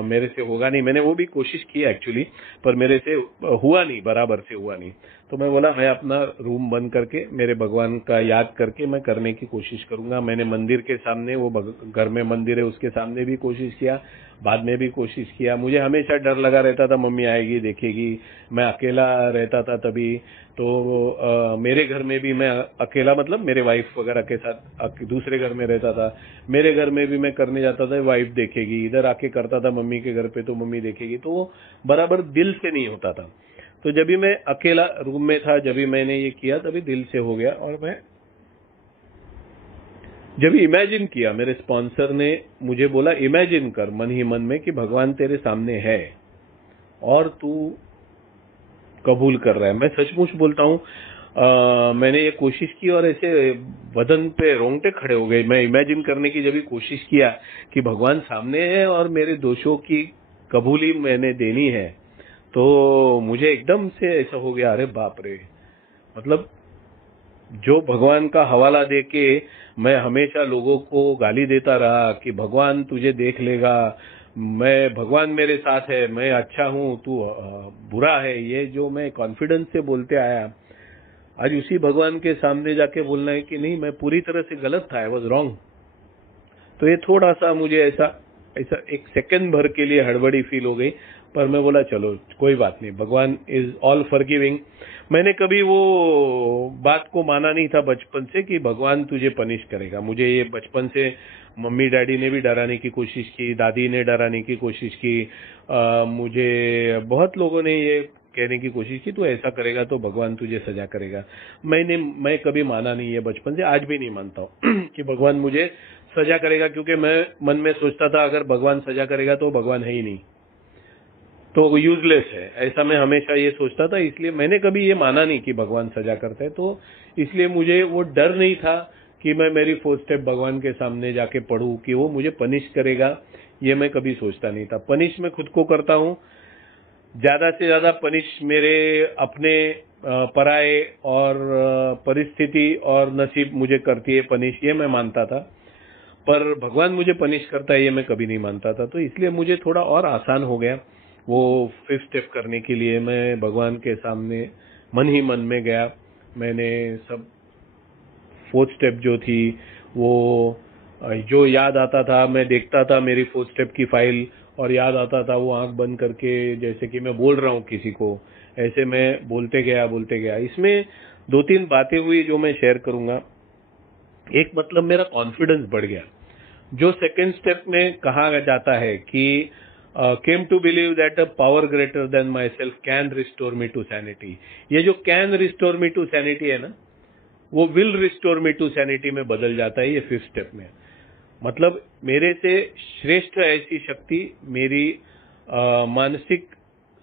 मेरे से होगा नहीं। मैंने वो भी कोशिश की एक्चुअली, पर मेरे से हुआ नहीं, बराबर से हुआ नहीं। तो मैं बोला मैं अपना रूम बंद करके मेरे भगवान का याद करके मैं करने की कोशिश करूंगा। मैंने मंदिर के सामने, वो घर में मंदिर है उसके सामने भी कोशिश किया, बाद में भी कोशिश किया। मुझे हमेशा डर लगा रहता था मम्मी आएगी देखेगी, मैं अकेला रहता था तभी। तो मेरे घर में भी मैं अकेला, मतलब मेरे वाइफ वगैरह के साथ दूसरे घर में रहता था। मेरे घर में भी मैं करने जाता था, वाइफ देखेगी, इधर आके करता था मम्मी के घर पे तो मम्मी देखेगी। तो वो बराबर दिल से नहीं होता था। तो जब भी मैं अकेला रूम में था, जब भी मैंने ये किया, तभी दिल से हो गया। और मैं जब इमेजिन किया, मेरे स्पॉन्सर ने मुझे बोला इमेजिन कर मन ही मन में कि भगवान तेरे सामने है और तू कबूल कर रहा है। मैं सचमुच बोलता हूँ, मैंने ये कोशिश की और ऐसे बदन पे रोंगटे खड़े हो गए। मैं इमेजिन करने की जब भी कोशिश किया कि भगवान सामने है और मेरे दोषों की कबूली मैंने देनी है, तो मुझे एकदम से ऐसा हो गया, अरे बाप रे, मतलब जो भगवान का हवाला देके मैं हमेशा लोगों को गाली देता रहा कि भगवान तुझे देख लेगा, भगवान मेरे साथ है, मैं अच्छा हूं, तू बुरा है, ये जो मैं कॉन्फिडेंस से बोलते आया, आज उसी भगवान के सामने जाके बोलना है कि नहीं मैं पूरी तरह से गलत था, आई वॉज रॉन्ग। तो ये थोड़ा सा मुझे ऐसा एक सेकंड भर के लिए हड़बड़ी फील हो गई। पर मैं बोला चलो कोई बात नहीं, भगवान इज ऑल फॉरगिविंग। मैंने कभी वो बात को माना नहीं था बचपन से कि भगवान तुझे पनिश करेगा। मुझे ये बचपन से मम्मी डैडी ने भी डराने की कोशिश की, दादी ने डराने की कोशिश की, मुझे बहुत लोगों ने ये कहने की कोशिश की तू ऐसा करेगा तो भगवान तुझे सजा करेगा। मैं कभी माना नहीं है बचपन से, आज भी नहीं मानता हूँ कि भगवान मुझे सजा करेगा, क्योंकि मैं मन में सोचता था अगर भगवान सजा करेगा तो भगवान है ही नहीं, तो वो यूजलेस है, ऐसा मैं हमेशा ये सोचता था। इसलिए मैंने कभी ये माना नहीं कि भगवान सजा करता है। तो इसलिए मुझे वो डर नहीं था कि मैं मेरी 4 स्टेप भगवान के सामने जाके पढ़ूं कि वो मुझे पनिश करेगा, ये मैं कभी सोचता नहीं था। पनिश मैं खुद को करता हूँ, ज्यादा से ज्यादा पनिश मेरे अपने पराये और परिस्थिति और नसीब मुझे करती है पनिश, ये मैं मानता था। पर भगवान मुझे पनिश करता है ये मैं कभी नहीं मानता था। तो इसलिए मुझे थोड़ा और आसान हो गया वो 5 स्टेप करने के लिए। मैं भगवान के सामने मन ही मन में गया, मैंने सब 4 स्टेप जो थी वो जो याद आता था, मैं देखता था मेरी 4 स्टेप की फाइल और याद आता था, वो आंख बंद करके जैसे कि मैं बोल रहा हूँ किसी को, ऐसे मैं बोलते गया। इसमें 2-3 बातें हुई जो मैं शेयर करूंगा। एक मतलब मेरा कॉन्फिडेंस बढ़ गया। जो सेकंड स्टेप में कहा जाता है कि came to believe that a power greater than myself can restore me to sanity, ये जो can restore me to sanity है ना, वो will restore me to sanity में बदल जाता है ये 5th स्टेप में। मतलब मेरे से श्रेष्ठ ऐसी शक्ति मेरी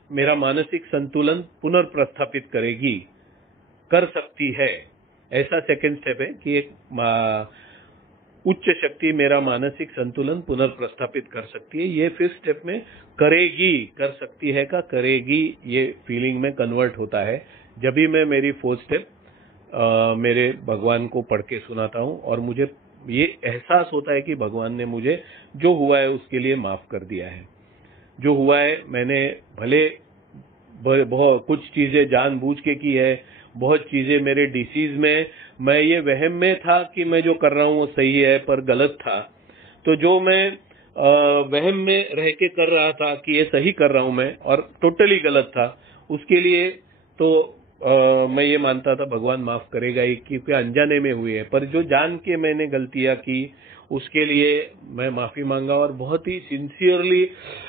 मेरा मानसिक संतुलन पुनर्प्रस्थापित करेगी, कर सकती है। ऐसा सेकंड स्टेप है कि एक उच्च शक्ति मेरा मानसिक संतुलन पुनर्प्रस्थापित कर सकती है। ये फिफ्थ स्टेप में करेगी, कर सकती है का करेगी, ये फीलिंग में कन्वर्ट होता है जब भी मैं मेरी फोर्थ स्टेप मेरे भगवान को पढ़ के सुनाता हूँ और मुझे ये एहसास होता है कि भगवान ने मुझे जो हुआ है उसके लिए माफ कर दिया है। जो हुआ है मैंने भले बहुत कुछ चीजें जानबूझ के की है, बहुत चीजें मेरे डिसीज में मैं ये वहम में था कि मैं जो कर रहा हूँ वो सही है पर गलत था। तो जो मैं वहम में रह के कर रहा था कि ये सही कर रहा हूँ मैं और टोटली गलत था, उसके लिए तो मैं ये मानता था भगवान माफ करेगा ही क्योंकि अनजाने में हुई है। पर जो जान के मैंने गलतियां की उसके लिए मैं माफी मांगा और बहुत ही सिंसियरली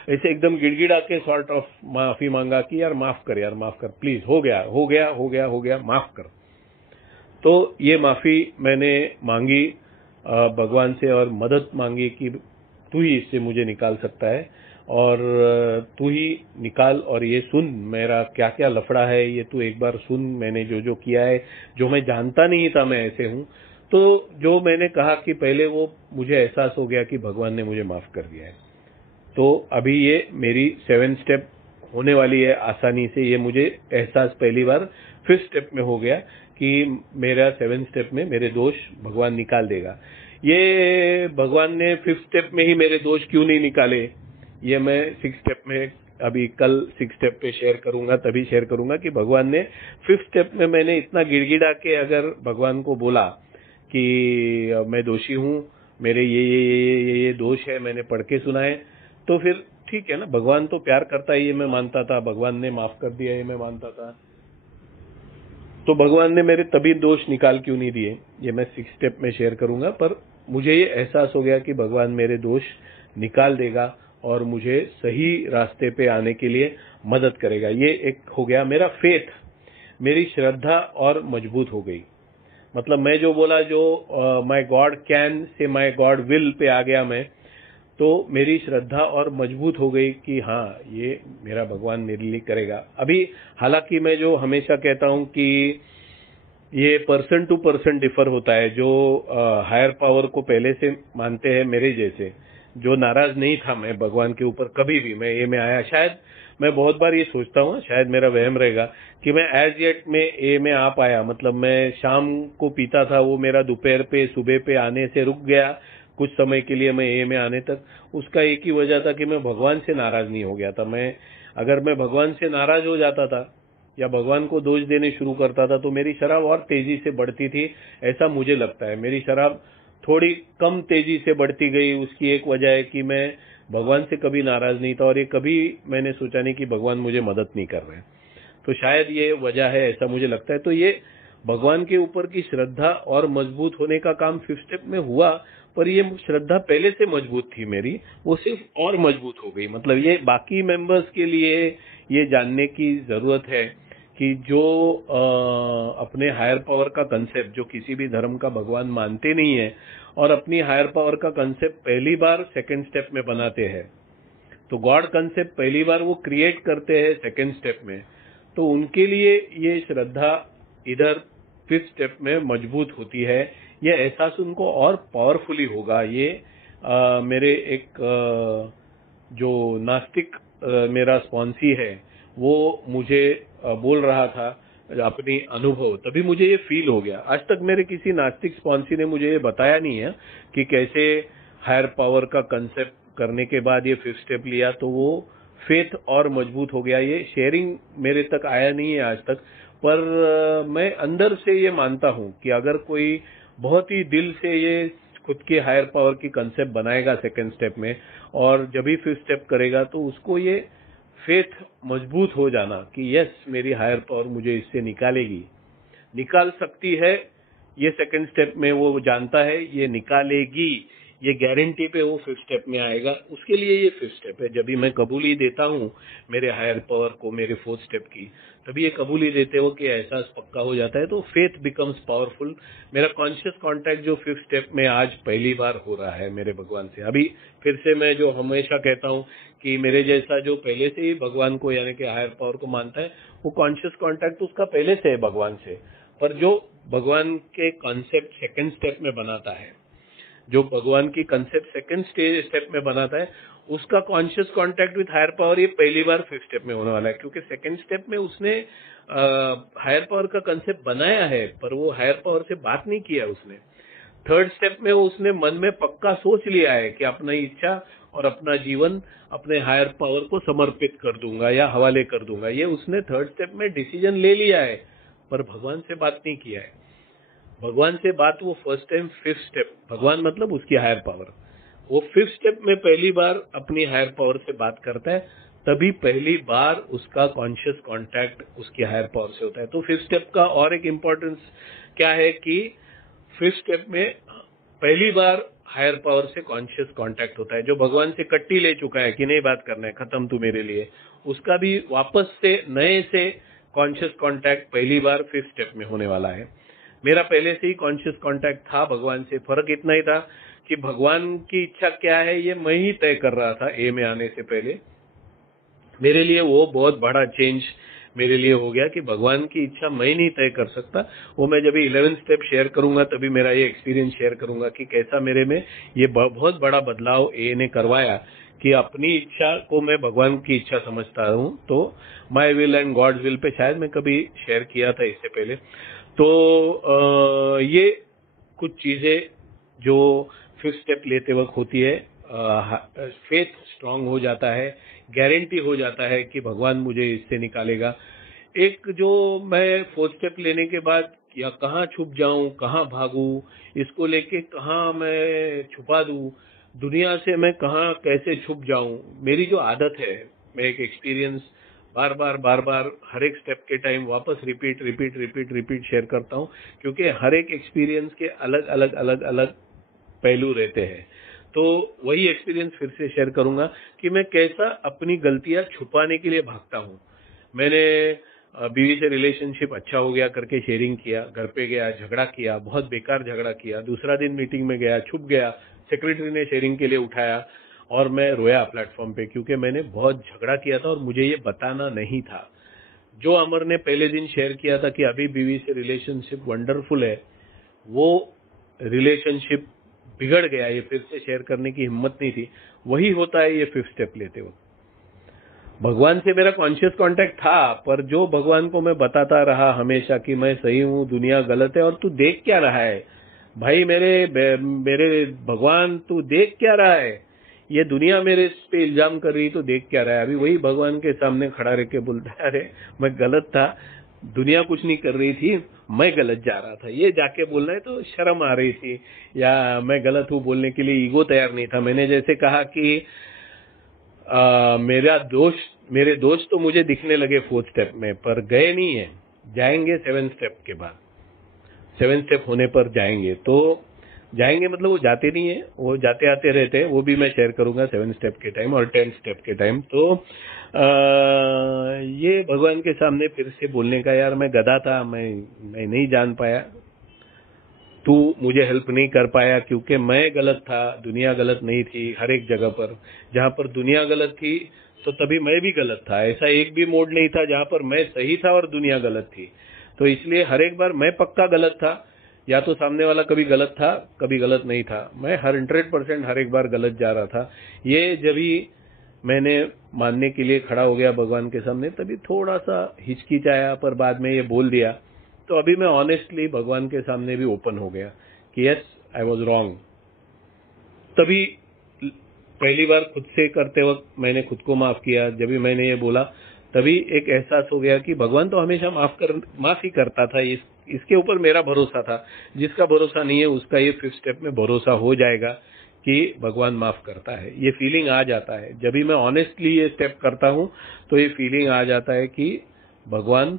ऐसे एकदम गिड़गिड़ा के सॉर्ट ऑफ माफी मांगा कि यार माफ कर, यार माफ कर, प्लीज, हो गया हो गया हो गया हो गया, माफ कर। तो ये माफी मैंने मांगी भगवान से और मदद मांगी कि तू ही इससे मुझे निकाल सकता है और तू ही निकाल, और ये सुन मेरा क्या क्या लफड़ा है, ये तू एक बार सुन, मैंने जो जो किया है, जो मैं जानता नहीं था मैं ऐसे हूं। तो जो मैंने कहा कि पहले वो मुझे एहसास हो गया कि भगवान ने मुझे माफ कर दिया है। तो अभी ये मेरी 7 स्टेप होने वाली है आसानी से। ये मुझे एहसास पहली बार 5th स्टेप में हो गया कि मेरा 7 स्टेप में मेरे दोष भगवान निकाल देगा। ये भगवान ने 5th स्टेप में ही मेरे दोष क्यों नहीं निकाले, ये मैं 6th स्टेप में अभी कल 6th स्टेप पे शेयर करूंगा। तभी शेयर करूंगा कि भगवान ने 5th स्टेप में मैंने इतना गिड़गिड़ा के अगर भगवान को बोला कि मैं दोषी हूं, मेरे ये दोष है, मैंने पढ़ के सुनाए, तो फिर ठीक है ना, भगवान तो प्यार करता है ये मैं मानता था, भगवान ने माफ कर दिया ये मैं मानता था। तो भगवान ने मेरे तभी दोष निकाल क्यों नहीं दिए, ये मैं 6th स्टेप में शेयर करूंगा। पर मुझे ये एहसास हो गया कि भगवान मेरे दोष निकाल देगा और मुझे सही रास्ते पे आने के लिए मदद करेगा। ये एक हो गया मेरा फेथ, मेरी श्रद्धा और मजबूत हो गई। मतलब मैं जो बोला, जो my God can say my God will pay आ गया मैं, तो मेरी श्रद्धा और मजबूत हो गई कि हाँ ये मेरा भगवान मेरे लिए करेगा। अभी हालांकि मैं जो हमेशा कहता हूं कि ये पर्सन टू पर्सन डिफर होता है। जो हायर पावर को पहले से मानते हैं मेरे जैसे, जो नाराज नहीं था मैं भगवान के ऊपर कभी भी, मैं ए में आया, शायद मैं बहुत बार ये सोचता हूँ, शायद मेरा वहम रहेगा कि मैं एज येट में ए में आ पाया। मतलब मैं शाम को पीता था, वो मेरा दोपहर पे सुबह पे आने से रुक गया कुछ समय के लिए, मैं ए में आने तक। उसका एक ही वजह था कि मैं भगवान से नाराज नहीं हो गया था। अगर मैं भगवान से नाराज हो जाता था या भगवान को दोष देने शुरू करता था तो मेरी शराब और तेजी से बढ़ती थी, ऐसा मुझे लगता है। मेरी शराब थोड़ी कम तेजी से बढ़ती गई, उसकी एक वजह है कि मैं भगवान से कभी नाराज नहीं था और ये कभी मैंने सोचा नहीं कि भगवान मुझे मदद नहीं कर रहे हैं। तो शायद ये वजह है, ऐसा मुझे लगता है। तो ये भगवान के ऊपर की श्रद्धा और मजबूत होने का काम 5th स्टेप में हुआ, पर ये श्रद्धा पहले से मजबूत थी मेरी, वो सिर्फ और मजबूत हो गई। मतलब ये बाकी मेंबर्स के लिए ये जानने की जरूरत है कि जो अपने हायर पावर का कंसेप्ट, जो किसी भी धर्म का भगवान मानते नहीं है और अपनी हायर पावर का कंसेप्ट पहली बार 2nd स्टेप में बनाते हैं, तो गॉड कंसेप्ट पहली बार वो क्रिएट करते हैं 2nd स्टेप में, तो उनके लिए ये श्रद्धा इधर 5th स्टेप में मजबूत होती है। ये एहसास उनको और पावरफुली होगा। ये मेरे एक जो नास्तिक मेरा स्पॉन्सी है वो मुझे बोल रहा था अपनी अनुभव, तभी मुझे ये फील हो गया। आज तक मेरे किसी नास्तिक स्पॉन्सी ने मुझे ये बताया नहीं है कि कैसे हायर पावर का कंसेप्ट करने के बाद ये 5th स्टेप लिया तो वो फेथ और मजबूत हो गया। ये शेयरिंग मेरे तक आया नहीं है आज तक, पर मैं अंदर से ये मानता हूं कि अगर कोई बहुत ही दिल से ये खुद की हायर पावर की कंसेप्ट बनाएगा 2nd स्टेप में और जब भी 5th स्टेप करेगा तो उसको ये फेथ मजबूत हो जाना कि यस मेरी हायर पावर मुझे इससे निकालेगी, निकाल सकती है। ये 2nd स्टेप में वो जानता है ये निकालेगी, ये गारंटी पे वो फिफ्थ स्टेप में आएगा, उसके लिए ये फिफ्थ स्टेप है। जब भी मैं कबूली देता हूँ मेरे हायर पावर को मेरे फोर्थ स्टेप की, तभी ये कबूली देते हो कि एहसास पक्का हो जाता है, तो फेथ बिकम्स पावरफुल। मेरा कॉन्शियस कांटेक्ट जो फिफ्थ स्टेप में आज पहली बार हो रहा है मेरे भगवान से। अभी फिर से मैं जो हमेशा कहता हूँ कि मेरे जैसा जो पहले से ही भगवान को यानी कि हायर पावर को मानता है, वो कॉन्शियस कांटेक्ट उसका पहले से है भगवान से। पर जो भगवान के कॉन्सेप्ट सेकंड स्टेप में बनाता है, जो भगवान की कंसेप्ट सेकंड स्टेप में बनाता है, उसका conscious contact with higher power ये पहली बार फिफ्थ स्टेप में होने वाला है। क्योंकि सेकंड स्टेप में उसने हायर पावर का कंसेप्ट बनाया है, पर वो हायर पावर से बात नहीं किया उसने। थर्ड स्टेप में वो उसने मन में पक्का सोच लिया है कि अपनी इच्छा और अपना जीवन अपने हायर पावर को समर्पित कर दूंगा या हवाले कर दूंगा, ये उसने थर्ड स्टेप में डिसीजन ले लिया है, पर भगवान से बात नहीं किया है। भगवान से बात वो फर्स्ट टाइम फिफ्थ स्टेप, भगवान मतलब उसकी हायर पावर, वो फिफ्थ स्टेप में पहली बार अपनी हायर पावर से बात करता है, तभी पहली बार उसका कॉन्शियस कांटेक्ट उसकी हायर पावर से होता है। तो फिफ्थ स्टेप का और एक इम्पोर्टेंस क्या है कि फिफ्थ स्टेप में पहली बार हायर पावर से कॉन्शियस कांटेक्ट होता है। जो भगवान से कट्टी ले चुका है कि नहीं बात करना है, खत्म तू मेरे लिए, उसका भी वापस से नए से कॉन्शियस कांटेक्ट पहली बार फिफ्थ स्टेप में होने वाला है। मेरा पहले से ही कॉन्शियस कांटेक्ट था भगवान से, फर्क इतना ही था कि भगवान की इच्छा क्या है ये मैं ही तय कर रहा था ए में आने से पहले। मेरे लिए वो बहुत बड़ा चेंज मेरे लिए हो गया कि भगवान की इच्छा मैं नहीं तय कर सकता। वो मैं जब 11 स्टेप शेयर करूंगा तभी मेरा ये एक्सपीरियंस शेयर करूंगा कि कैसा मेरे में ये बहुत बड़ा बदलाव ए ने करवाया कि अपनी इच्छा को मैं भगवान की इच्छा समझता हूं। तो my will and God's will पे शायद मैं कभी शेयर किया था इससे पहले। तो ये कुछ चीजें जो फिफ्थ स्टेप लेते वक्त होती है, फेथ स्ट्रांग हो जाता है, गारंटी हो जाता है कि भगवान मुझे इससे निकालेगा। एक जो मैं फोर्थ स्टेप लेने के बाद या कहाँ छुप जाऊं, कहाँ भागूं, इसको लेके कहाँ मैं छुपा दूं, दुनिया से मैं कहाँ कैसे छुप जाऊं, मेरी जो आदत है, मैं एक एक्सपीरियंस बार बार हर एक स्टेप के टाइम वापस रिपीट शेयर करता हूं, क्योंकि हर एक एक्सपीरियंस के अलग अलग पहलू रहते हैं। तो वही एक्सपीरियंस फिर से शेयर करूंगा कि मैं कैसा अपनी गलतियां छुपाने के लिए भागता हूं। मैंने बीवी से रिलेशनशिप अच्छा हो गया करके शेयरिंग किया, घर पे गया झगड़ा किया, बहुत बेकार झगड़ा किया, दूसरा दिन मीटिंग में गया छुप गया, सेक्रेटरी ने शेयरिंग के लिए उठाया और मैं रोया प्लेटफॉर्म पे, क्योंकि मैंने बहुत झगड़ा किया था और मुझे ये बताना नहीं था। जो अमर ने पहले दिन शेयर किया था कि अभी बीवी से रिलेशनशिप वंडरफुल है, वो रिलेशनशिप बिगड़ गया, ये फिर से शेयर करने की हिम्मत नहीं थी। वही होता है ये फिफ्थ स्टेप लेते वक्त। भगवान से मेरा कॉन्शियस कांटेक्ट था, पर जो भगवान को मैं बताता रहा हमेशा कि मैं सही हूं, दुनिया गलत है, और तू देख क्या रहा है भाई, मेरे भगवान तू देख क्या रहा है, ये दुनिया मेरे पे इल्जाम कर रही तो देख क्या रहा है। अभी वही भगवान के सामने खड़ा रह के बोलता है, अरे मैं गलत था, दुनिया कुछ नहीं कर रही थी, मैं गलत जा रहा था। ये जाके बोलना है तो शर्म आ रही थी, या मैं गलत हूं बोलने के लिए ईगो तैयार नहीं था। मैंने जैसे कहा कि मेरे दोस्त तो मुझे दिखने लगे फोर्थ स्टेप में, पर गए नहीं है, जाएंगे सेवन स्टेप के बाद, सेवन स्टेप होने पर जाएंगे। तो जाएंगे मतलब वो जाते नहीं है, वो जाते आते रहते हैं, वो भी मैं शेयर करूंगा सेवन स्टेप के टाइम और 10 स्टेप के टाइम। तो ये भगवान के सामने फिर से बोलने का, यार मैं गधा था, मैं नहीं जान पाया, तू मुझे हेल्प नहीं कर पाया, क्योंकि मैं गलत था, दुनिया गलत नहीं थी। हर एक जगह पर जहां पर दुनिया गलत थी तो तभी मैं भी गलत था। ऐसा एक भी मोड़ नहीं था जहां पर मैं सही था और दुनिया गलत थी। तो इसलिए हर एक बार मैं पक्का गलत था, या तो सामने वाला कभी गलत था कभी गलत नहीं था, मैं 100% हर एक बार गलत जा रहा था। ये जब ही मैंने मानने के लिए खड़ा हो गया भगवान के सामने, तभी थोड़ा सा हिचकिचाया, पर बाद में ये बोल दिया। तो अभी मैं ऑनेस्टली भगवान के सामने भी ओपन हो गया कि यस आई वाज रॉन्ग। तभी पहली बार खुद से करते वक्त मैंने खुद को माफ किया। जब भी मैंने ये बोला तभी एक एहसास हो गया कि भगवान तो हमेशा माफ ही करता था, इसके ऊपर मेरा भरोसा था। जिसका भरोसा नहीं है उसका ये फिफ्थ स्टेप में भरोसा हो जाएगा कि भगवान माफ करता है। ये फीलिंग आ जाता है जब भी मैं ऑनेस्टली ये स्टेप करता हूं, तो ये फीलिंग आ जाता है कि भगवान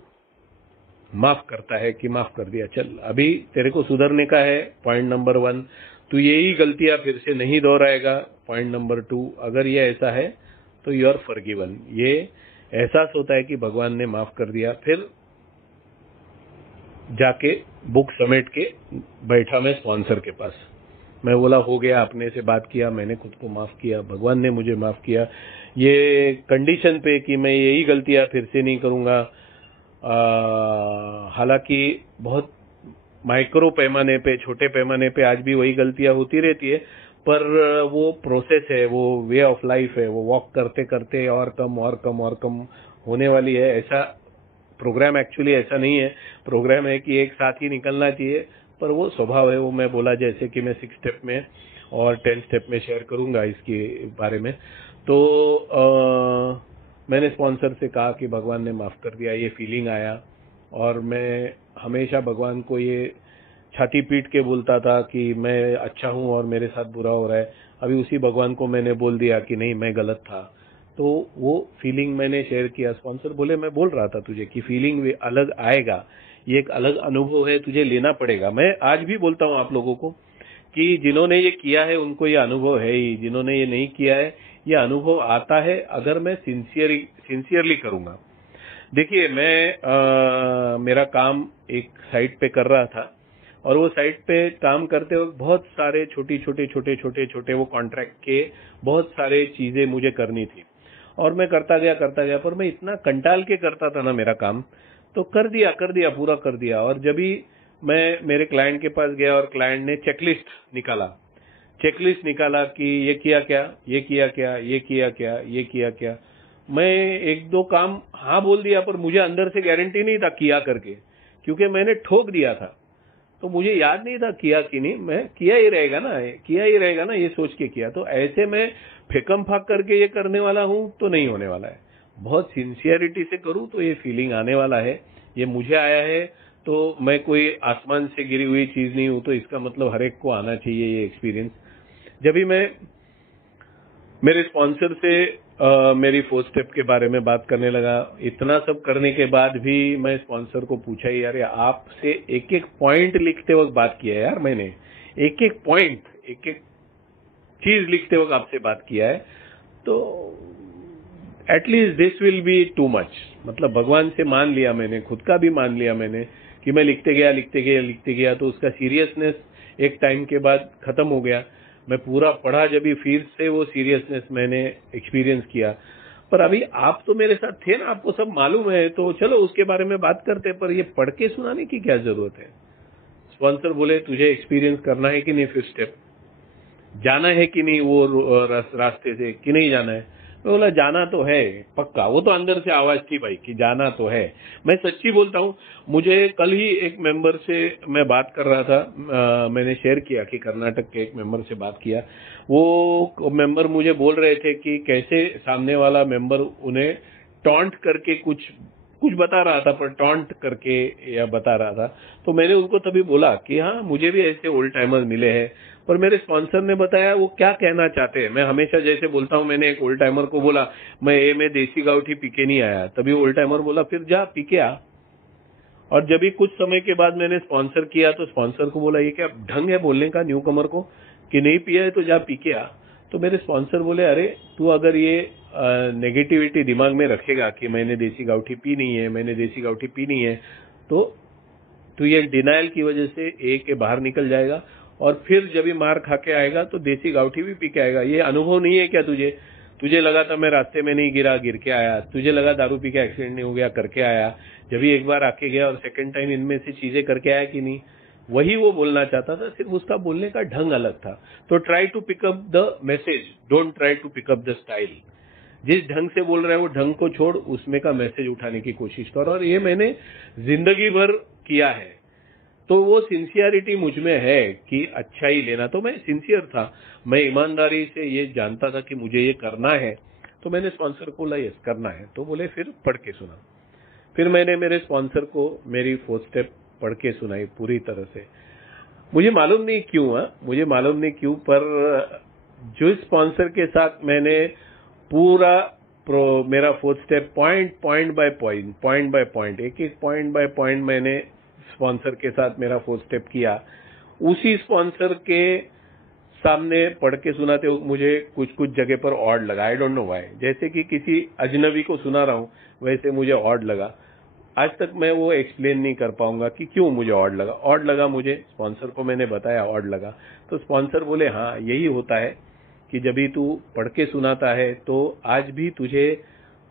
माफ करता है, कि माफ कर दिया, चल अभी तेरे को सुधरने का है, पॉइंट नंबर 1। तू यही गलतियां फिर से नहीं दोहराएगा। पॉइंट नंबर 2, अगर ये ऐसा है तो यू आर फॉरगिवन। ये एहसास होता है कि भगवान ने माफ कर दिया। फिर जाके बुक समेट के बैठा मैं स्पॉन्सर के पास। मैं बोला हो गया, अपने से बात किया, मैंने खुद को माफ किया, भगवान ने मुझे माफ किया, ये कंडीशन पे कि मैं यही गलतियां फिर से नहीं करूंगा। हालांकि बहुत माइक्रो पैमाने पे, छोटे पैमाने पे आज भी वही गलतियां होती रहती है, पर वो प्रोसेस है, वो वे ऑफ लाइफ है, वो वॉक करते करते और कम होने वाली है। ऐसा प्रोग्राम एक्चुअली ऐसा नहीं है। प्रोग्राम है कि एक साथ ही निकलना चाहिए, पर वो स्वभाव है। वो मैं बोला जैसे कि मैं 6 स्टेप में और 10 स्टेप में शेयर करूंगा इसके बारे में। तो मैंने स्पॉन्सर से कहा कि भगवान ने माफ कर दिया, ये फीलिंग आया। और मैं हमेशा भगवान को ये छाती पीट के बोलता था कि मैं अच्छा हूं और मेरे साथ बुरा हो रहा है। अभी उसी भगवान को मैंने बोल दिया कि नहीं, मैं गलत था। तो वो फीलिंग मैंने शेयर किया। स्पॉन्सर बोले मैं बोल रहा था तुझे कि फीलिंग भी अलग आएगा, ये एक अलग अनुभव है, तुझे लेना पड़ेगा। मैं आज भी बोलता हूं आप लोगों को कि जिन्होंने ये किया है उनको ये अनुभव है ही, जिन्होंने ये नहीं किया है ये अनुभव आता है अगर मैं सिंसियरली करूंगा। देखिए मैं मेरा काम एक साइट पे कर रहा था और वो साइट पे काम करते वक्त बहुत सारे छोटे वो कॉन्ट्रैक्ट के बहुत सारे चीजें मुझे करनी थी और मैं करता गया, पर मैं इतना कंटाल के करता था ना मेरा काम, तो कर दिया पूरा कर दिया। और जब भी मैं मेरे क्लाइंट के पास गया और क्लाइंट ने चेकलिस्ट निकाला कि ये किया क्या, मैं एक दो काम हाँ बोल दिया, पर मुझे अंदर से गारंटी नहीं था किया करके, क्योंकि मैंने ठोक दिया था। तो मुझे याद नहीं था किया कि नहीं, मैं किया ही रहेगा ना ये सोच के किया। तो ऐसे मैं फेकम फाक करके ये करने वाला हूं तो नहीं होने वाला है। बहुत सिंसियरिटी से करूं तो ये फीलिंग आने वाला है। ये मुझे आया है तो मैं कोई आसमान से गिरी हुई चीज नहीं हूं, तो इसका मतलब हर एक को आना चाहिए ये एक्सपीरियंस। जब भी मैं मेरे स्पॉन्सर से मेरी 4 स्टेप के बारे में बात करने लगा, इतना सब करने के बाद भी मैं स्पॉन्सर को पूछा यार, आपसे एक एक पॉइंट लिखते वक्त बात किया है यार, मैंने एक एक पॉइंट, एक एक चीज लिखते वक्त आपसे बात किया है, तो at least this will be too much. मतलब भगवान से मान लिया मैंने, खुद का भी मान लिया मैंने कि मैं लिखते गया तो उसका सीरियसनेस एक टाइम के बाद खत्म हो गया। मैं पूरा पढ़ा, जब भी फिर से वो सीरियसनेस मैंने एक्सपीरियंस किया। पर अभी आप तो मेरे साथ थे ना, आपको सब मालूम है, तो चलो उसके बारे में बात करते, पर ये पढ़ के सुनाने की क्या जरूरत है। स्पॉन्सर बोले तुझे एक्सपीरियंस करना है कि नहीं, 5 स्टेप जाना है कि नहीं, वो रास्ते से कि नहीं जाना है। मैं बोला जाना तो है पक्का, वो तो अंदर से आवाज थी भाई कि जाना तो है। मैं सच्ची बोलता हूँ, मुझे कल ही एक मेंबर से मैं बात कर रहा था, मैंने शेयर किया कि कर्नाटक के एक मेंबर से बात किया। वो मेंबर मुझे बोल रहे थे कि कैसे सामने वाला मेंबर उन्हें टॉन्ट करके कुछ बता रहा था, पर टॉन्ट करके या बता रहा था। तो मैंने उनको तभी बोला कि हाँ, मुझे भी ऐसे ओल्ड टाइमर मिले हैं, पर मेरे स्पॉन्सर ने बताया वो क्या कहना चाहते हैं। मैं हमेशा जैसे बोलता हूं, मैंने एक ओल्ड टाइमर को बोला मैं देसी गाउठी पी के नहीं आया, तभी ओल्ड टाइमर बोला फिर जा पी के आ। और जब भी कुछ समय के बाद मैंने स्पॉन्सर किया तो स्पॉन्सर को बोला ये क्या ढंग है बोलने का न्यू कमर को कि नहीं पिया है तो जा पी के आ। तो मेरे स्पॉन्सर बोले अरे तू अगर ये नेगेटिविटी दिमाग में रखेगा कि मैंने देसी गाउठी पी नहीं है, तो ये डिनाइल की वजह से ए के बाहर निकल जाएगा और फिर जब भी मार खा के आएगा तो देसी गाउठी भी पी के आएगा। ये अनुभव नहीं है क्या तुझे लगा था मैं रास्ते में नहीं गिरा, गिर के आया, तुझे लगा दारू पी के एक्सीडेंट नहीं हो गया, करके आया, जब भी एक बार आके गया और सेकंड टाइम इनमें से चीजें करके आया कि नहीं। वही वो बोलना चाहता था, सिर्फ उसका बोलने का ढंग अलग था। तो try to pick up the message, don't try to pick up the style. जिस ढंग से बोल रहा है वो ढंग को छोड़, उसमें का मैसेज उठाने की कोशिश कर। और ये मैंने जिंदगी भर किया है, तो वो सिंसियरिटी मुझ में है कि अच्छा ही लेना। तो मैं सिंसियर था, मैं ईमानदारी से ये जानता था कि मुझे ये करना है। तो मैंने स्पॉन्सर को बोला यस करना है, तो बोले फिर पढ़ के सुना। फिर मैंने मेरे स्पॉन्सर को मेरी 4 स्टेप पढ़ के सुनाई पूरी तरह से। मुझे मालूम नहीं क्यों, पर जो स्पॉन्सर के साथ मैंने पूरा मेरा 4 स्टेप पॉइंट बाय पॉइंट एक एक पॉइंट बाय पॉइंट मैंने स्पॉन्सर के साथ मेरा 4 स्टेप किया। उसी स्पॉन्सर के सामने पढ़ के सुनाते हो मुझे कुछ कुछ जगह पर ऑड लगा, आई डोंट नो व्हाई, जैसे कि किसी अजनबी को सुना रहा हूं वैसे मुझे ऑड लगा। आज तक मैं वो एक्सप्लेन नहीं कर पाऊंगा कि क्यों मुझे ऑड लगा। ऑड लगा मुझे, स्पॉन्सर को मैंने बताया ऑड लगा, तो स्पॉन्सर बोले हाँ यही होता है कि जब भी तू पढ़ के सुनाता है तो आज भी तुझे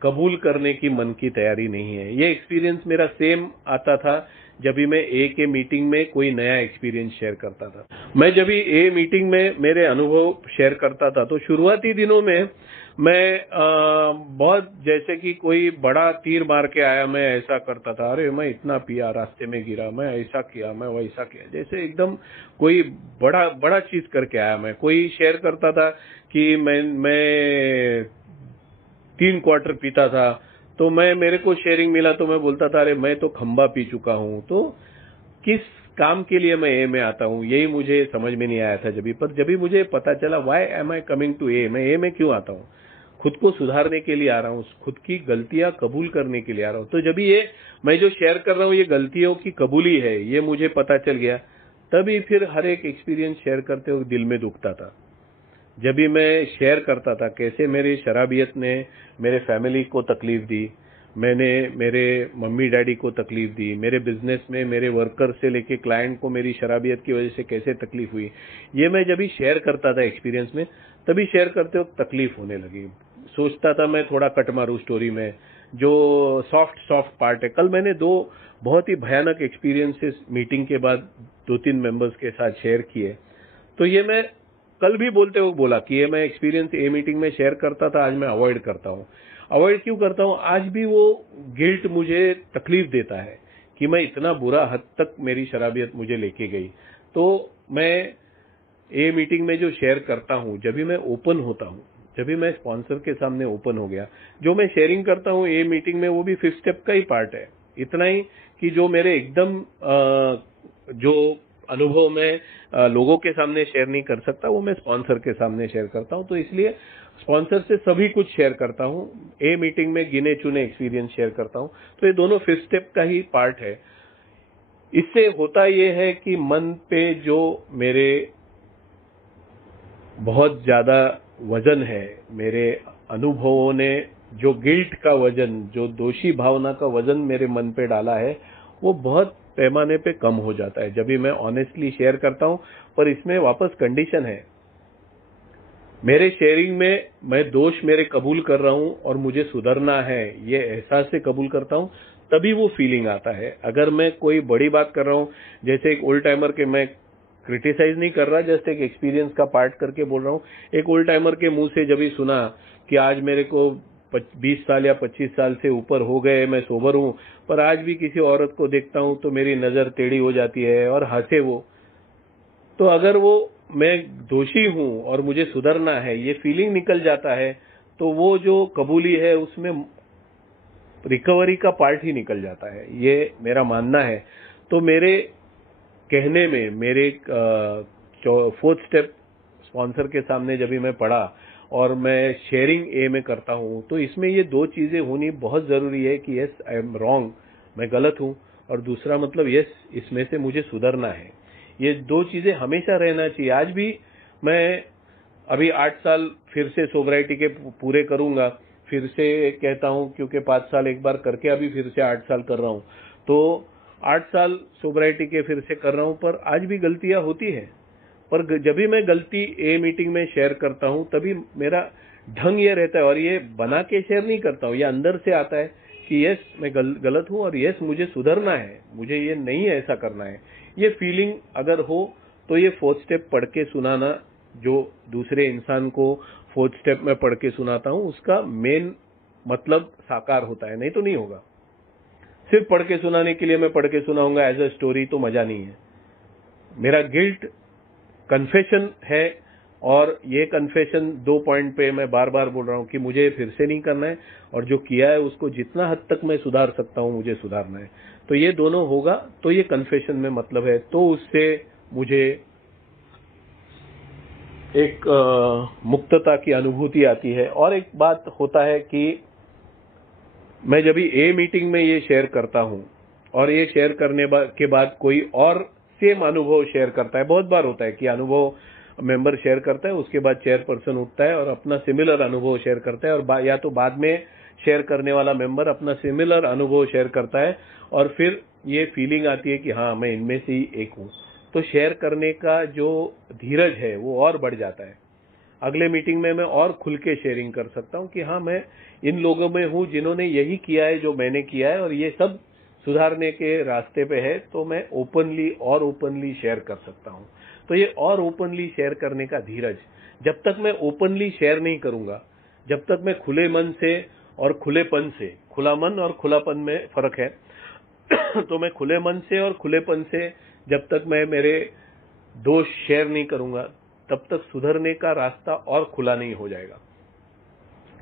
कबूल करने की मन की तैयारी नहीं है। ये एक्सपीरियंस मेरा सेम आता था जब भी मैं ए के मीटिंग में कोई नया एक्सपीरियंस शेयर करता था। मैं जब भी ए मीटिंग में मेरे अनुभव शेयर करता था तो शुरुआती दिनों में मैं बहुत जैसे कि कोई बड़ा तीर मार के आया मैं ऐसा करता था, अरे मैं इतना पिया, रास्ते में गिरा, मैं ऐसा किया, मैं वैसा किया, जैसे एकदम कोई बड़ा बड़ा चीज करके आया। मैं कोई शेयर करता था कि मैं 3 क्वार्टर पीता था, तो मेरे को शेयरिंग मिला तो मैं बोलता था अरे मैं तो खंबा पी चुका हूं। तो किस काम के लिए मैं ए में आता हूं यही मुझे समझ में नहीं आया था जब भी मुझे पता चला why am I coming to a, मैं ए में क्यों आता हूं, खुद को सुधारने के लिए आ रहा हूं, खुद की गलतियां कबूल करने के लिए आ रहा हूं। तो जब ये मैं जो शेयर कर रहा हूं ये गलतियों की कबूली है, ये मुझे पता चल गया, तभी फिर हर एक एक्सपीरियंस शेयर करते हुए दिल में दुखता था। जब भी मैं शेयर करता था कैसे मेरी शराबियत ने मेरे फैमिली को तकलीफ दी, मैंने मेरे मम्मी डैडी को तकलीफ दी, मेरे बिजनेस में मेरे वर्कर से लेके क्लाइंट को मेरी शराबियत की वजह से कैसे तकलीफ हुई, ये मैं जब भी शेयर करता था एक्सपीरियंस में, तभी शेयर करते वक्त तकलीफ होने लगी। सोचता था मैं थोड़ा कट मारूं स्टोरी में, जो सॉफ्ट पार्ट है। कल मैंने 2 बहुत ही भयानक एक्सपीरियंसेस मीटिंग के बाद 2-3 मेंबर्स के साथ शेयर किए। तो ये मैं कल भी बोलते हुए बोला कि ये मैं एक्सपीरियंस ए मीटिंग में शेयर करता था, आज मैं अवॉइड करता हूं। अवॉइड क्यों करता हूं? आज भी वो गिल्ट मुझे तकलीफ देता है कि मैं इतना बुरा हद तक मेरी शराबियत मुझे लेके गई। तो मैं ए मीटिंग में जो शेयर करता हूं, जब भी मैं ओपन होता हूं, जब भी मैं स्पॉन्सर के सामने ओपन हो गया, जो मैं शेयरिंग करता हूं ए मीटिंग में वो भी 5th स्टेप का ही पार्ट है। इतना ही कि जो मेरे एकदम जो अनुभव में लोगों के सामने शेयर नहीं कर सकता वो मैं स्पॉन्सर के सामने शेयर करता हूं। तो इसलिए स्पॉन्सर से सभी कुछ शेयर करता हूं, ए मीटिंग में गिने चुने एक्सपीरियंस शेयर करता हूं। तो ये दोनों 5th स्टेप का ही पार्ट है। इससे होता ये है कि मन पे जो मेरे बहुत ज्यादा वजन है, मेरे अनुभवों ने जो गिल्ट का वजन, जो दोषी भावना का वजन मेरे मन पे डाला है, वो बहुत पैमाने पे कम हो जाता है जब भी मैं ऑनेस्टली शेयर करता हूं। पर इसमें वापस कंडीशन है, मेरे शेयरिंग में मैं दोष मेरे कबूल कर रहा हूं और मुझे सुधरना है, ये एहसास से कबूल करता हूं, तभी वो फीलिंग आता है। अगर मैं कोई बड़ी बात कर रहा हूं, जैसे एक ओल्ड टाइमर के, मैं क्रिटिसाइज नहीं कर रहा, जैसे एक एक्सपीरियंस का पार्ट करके बोल रहा हूं, एक ओल्ड टाइमर के मुंह से जब भी सुना कि आज मेरे को 20 साल या 25 साल से ऊपर हो गए, मैं सोबर हूं, पर आज भी किसी औरत को देखता हूं तो मेरी नजर टेढ़ी हो जाती है और हंसे वो, तो अगर वो मैं दोषी हूं और मुझे सुधरना है, ये फीलिंग निकल जाता है, तो वो जो कबूली है उसमें रिकवरी का पार्ट ही निकल जाता है, ये मेरा मानना है। तो मेरे कहने में मेरे 4th स्टेप स्पॉन्सर के सामने जब भी मैं पढ़ा और मैं शेयरिंग ए में करता हूं, तो इसमें ये 2 चीजें होनी बहुत जरूरी है कि यस आई एम रॉन्ग, मैं गलत हूं, और दूसरा मतलब यस इसमें से मुझे सुधरना है। ये 2 चीजें हमेशा रहना चाहिए। आज भी मैं अभी 8 साल फिर से सोब्राइटी के पूरे करूंगा, फिर से कहता हूं क्योंकि 5 साल एक बार करके अभी फिर से 8 साल कर रहा हूं, तो 8 साल सोब्राइटी के फिर से कर रहा हूं, पर आज भी गलतियां होती है। पर जब भी मैं गलती ए मीटिंग में शेयर करता हूं तभी मेरा ढंग ये रहता है, और ये बना के शेयर नहीं करता हूं, ये अंदर से आता है कि यस मैं गलत हूं और यस मुझे सुधरना है, मुझे ये नहीं ऐसा करना है। ये फीलिंग अगर हो तो ये 4th स्टेप पढ़ के सुनाना, जो दूसरे इंसान को 4th स्टेप में पढ़ के सुनाता हूं, उसका मेन मतलब साकार होता है, नहीं तो नहीं होगा। सिर्फ पढ़ के सुनाने के लिए मैं पढ़ के सुनाऊंगा एज अ स्टोरी, तो मजा नहीं है। मेरा गिल्ट कन्फेशन है, और ये कन्फेशन 2 पॉइंट पे मैं बार बार बोल रहा हूं कि मुझे फिर से नहीं करना है, और जो किया है उसको जितना हद तक मैं सुधार सकता हूं मुझे सुधारना है। तो ये दोनों होगा तो ये कन्फेशन में मतलब है, तो उससे मुझे एक मुक्तता की अनुभूति आती है। और एक बात होता है कि मैं जब भी ए मीटिंग में ये शेयर करता हूं और ये शेयर करने के बाद कोई और सेम अनुभव शेयर करता है, बहुत बार होता है कि अनुभव मेंबर शेयर करता है, उसके बाद चेयरपर्सन उठता है और अपना सिमिलर अनुभव शेयर करता है, और या तो बाद में शेयर करने वाला मेंबर अपना सिमिलर अनुभव शेयर करता है, और फिर ये फीलिंग आती है कि हाँ, मैं इनमें से ही एक हूँ। तो शेयर करने का जो धीरज है वो और बढ़ जाता है। अगले मीटिंग में मैं और खुल के शेयरिंग कर सकता हूँ कि हाँ, मैं इन लोगों में हूँ जिन्होंने यही किया है जो मैंने किया है, और ये सब सुधारने के रास्ते पे है, तो मैं ओपनली शेयर कर सकता हूँ। तो ये और ओपनली शेयर करने का धीरज, जब तक मैं ओपनली शेयर नहीं करूंगा, जब तक मैं खुले मन से और खुलेपन से, खुला मन और खुलापन में फर्क है तो मैं खुले मन से और खुलेपन से जब तक मैं मेरे दोष शेयर नहीं करूंगा, तब तक सुधरने का रास्ता और खुला नहीं हो जाएगा।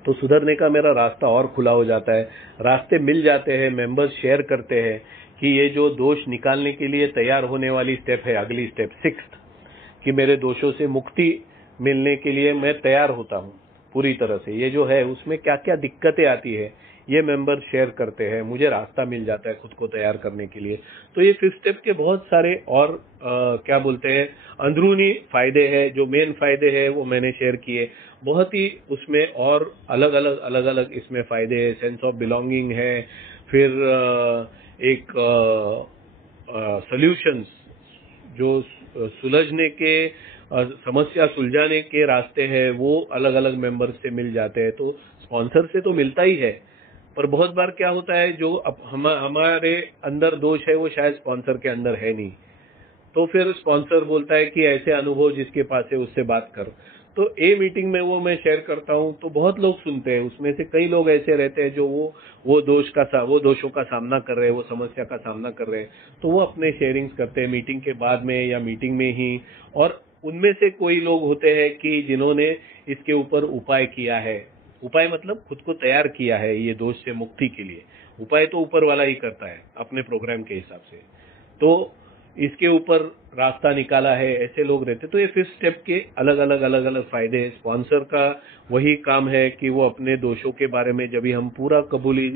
तो सुधरने का मेरा रास्ता और खुला हो जाता है, रास्ते मिल जाते हैं, मेंबर्स शेयर करते हैं कि ये जो दोष निकालने के लिए तैयार होने वाली स्टेप है, अगली स्टेप 6th, कि मेरे दोषों से मुक्ति मिलने के लिए मैं तैयार होता हूँ पूरी तरह से। ये जो है उसमें क्या क्या दिक्कतें आती है ये मेंबर शेयर करते हैं, मुझे रास्ता मिल जाता है खुद को तैयार करने के लिए। तो ये 5th स्टेप के बहुत सारे और क्या बोलते हैं अंदरूनी फायदे हैं। जो मेन फायदे हैं वो मैंने शेयर किए, बहुत ही उसमें और अलग अलग इसमें फायदे हैं। सेंस ऑफ बिलोंगिंग है, फिर एक सॉल्यूशंस जो सुलझने के समस्या सुलझाने के रास्ते हैं वो अलग अलग मेंबर्स से मिल जाते हैं। तो स्पॉन्सर से तो मिलता ही है, पर बहुत बार क्या होता है जो हमारे अंदर दोष है वो शायद स्पॉन्सर के अंदर है नहीं, तो फिर स्पॉन्सर बोलता है कि ऐसे अनुभव जिसके पास है उससे बात कर। तो ए मीटिंग में वो मैं शेयर करता हूँ तो बहुत लोग सुनते हैं, उसमें से कई लोग ऐसे रहते हैं जो वो दोषों का सामना कर रहे हैं, वो समस्या का सामना कर रहे हैं, तो वो अपने शेयरिंग्स करते हैं मीटिंग के बाद में या मीटिंग में ही। और उनमें से कोई लोग होते हैं कि जिन्होंने इसके ऊपर उपाय किया है, उपाय मतलब खुद को तैयार किया है ये दोष से मुक्ति के लिए। उपाय तो ऊपर वाला ही करता है अपने प्रोग्राम के हिसाब से, तो इसके ऊपर रास्ता निकाला है, ऐसे लोग रहते। तो ये 5th स्टेप के अलग अलग फायदे हैं। स्पॉन्सर का वही काम है कि वो अपने दोषों के बारे में जब भी हम पूरा कबूली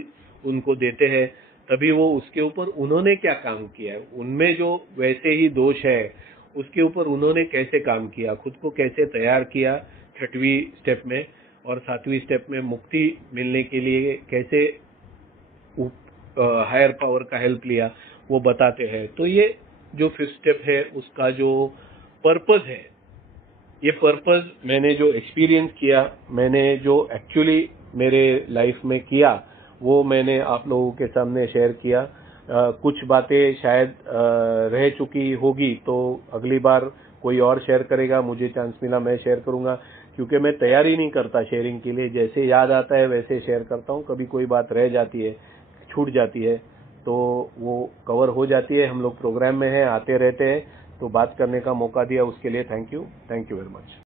उनको देते हैं, तभी वो उसके ऊपर उन्होंने क्या काम किया है, उनमें जो वैसे ही दोष है उसके ऊपर उन्होंने कैसे काम किया, खुद को कैसे तैयार किया 6वीं स्टेप में, और 7वीं स्टेप में मुक्ति मिलने के लिए कैसे हायर पावर का हेल्प लिया, वो बताते हैं। तो ये जो 5th स्टेप है उसका जो पर्पस है, ये पर्पस मैंने जो एक्सपीरियंस किया, मैंने जो एक्चुअली मेरे लाइफ में किया, वो मैंने आप लोगों के सामने शेयर किया। कुछ बातें शायद रह चुकी होगी तो अगली बार कोई और शेयर करेगा, मुझे चांस मिला मैं शेयर करूंगा, क्योंकि मैं तैयारी नहीं करता शेयरिंग के लिए, जैसे याद आता है वैसे शेयर करता हूँ। कभी कोई बात रह जाती है, छूट जाती है, तो वो कवर हो जाती है। हम लोग प्रोग्राम में हैं, आते रहते हैं, तो बात करने का मौका दिया उसके लिए थैंक यू वेरी मच।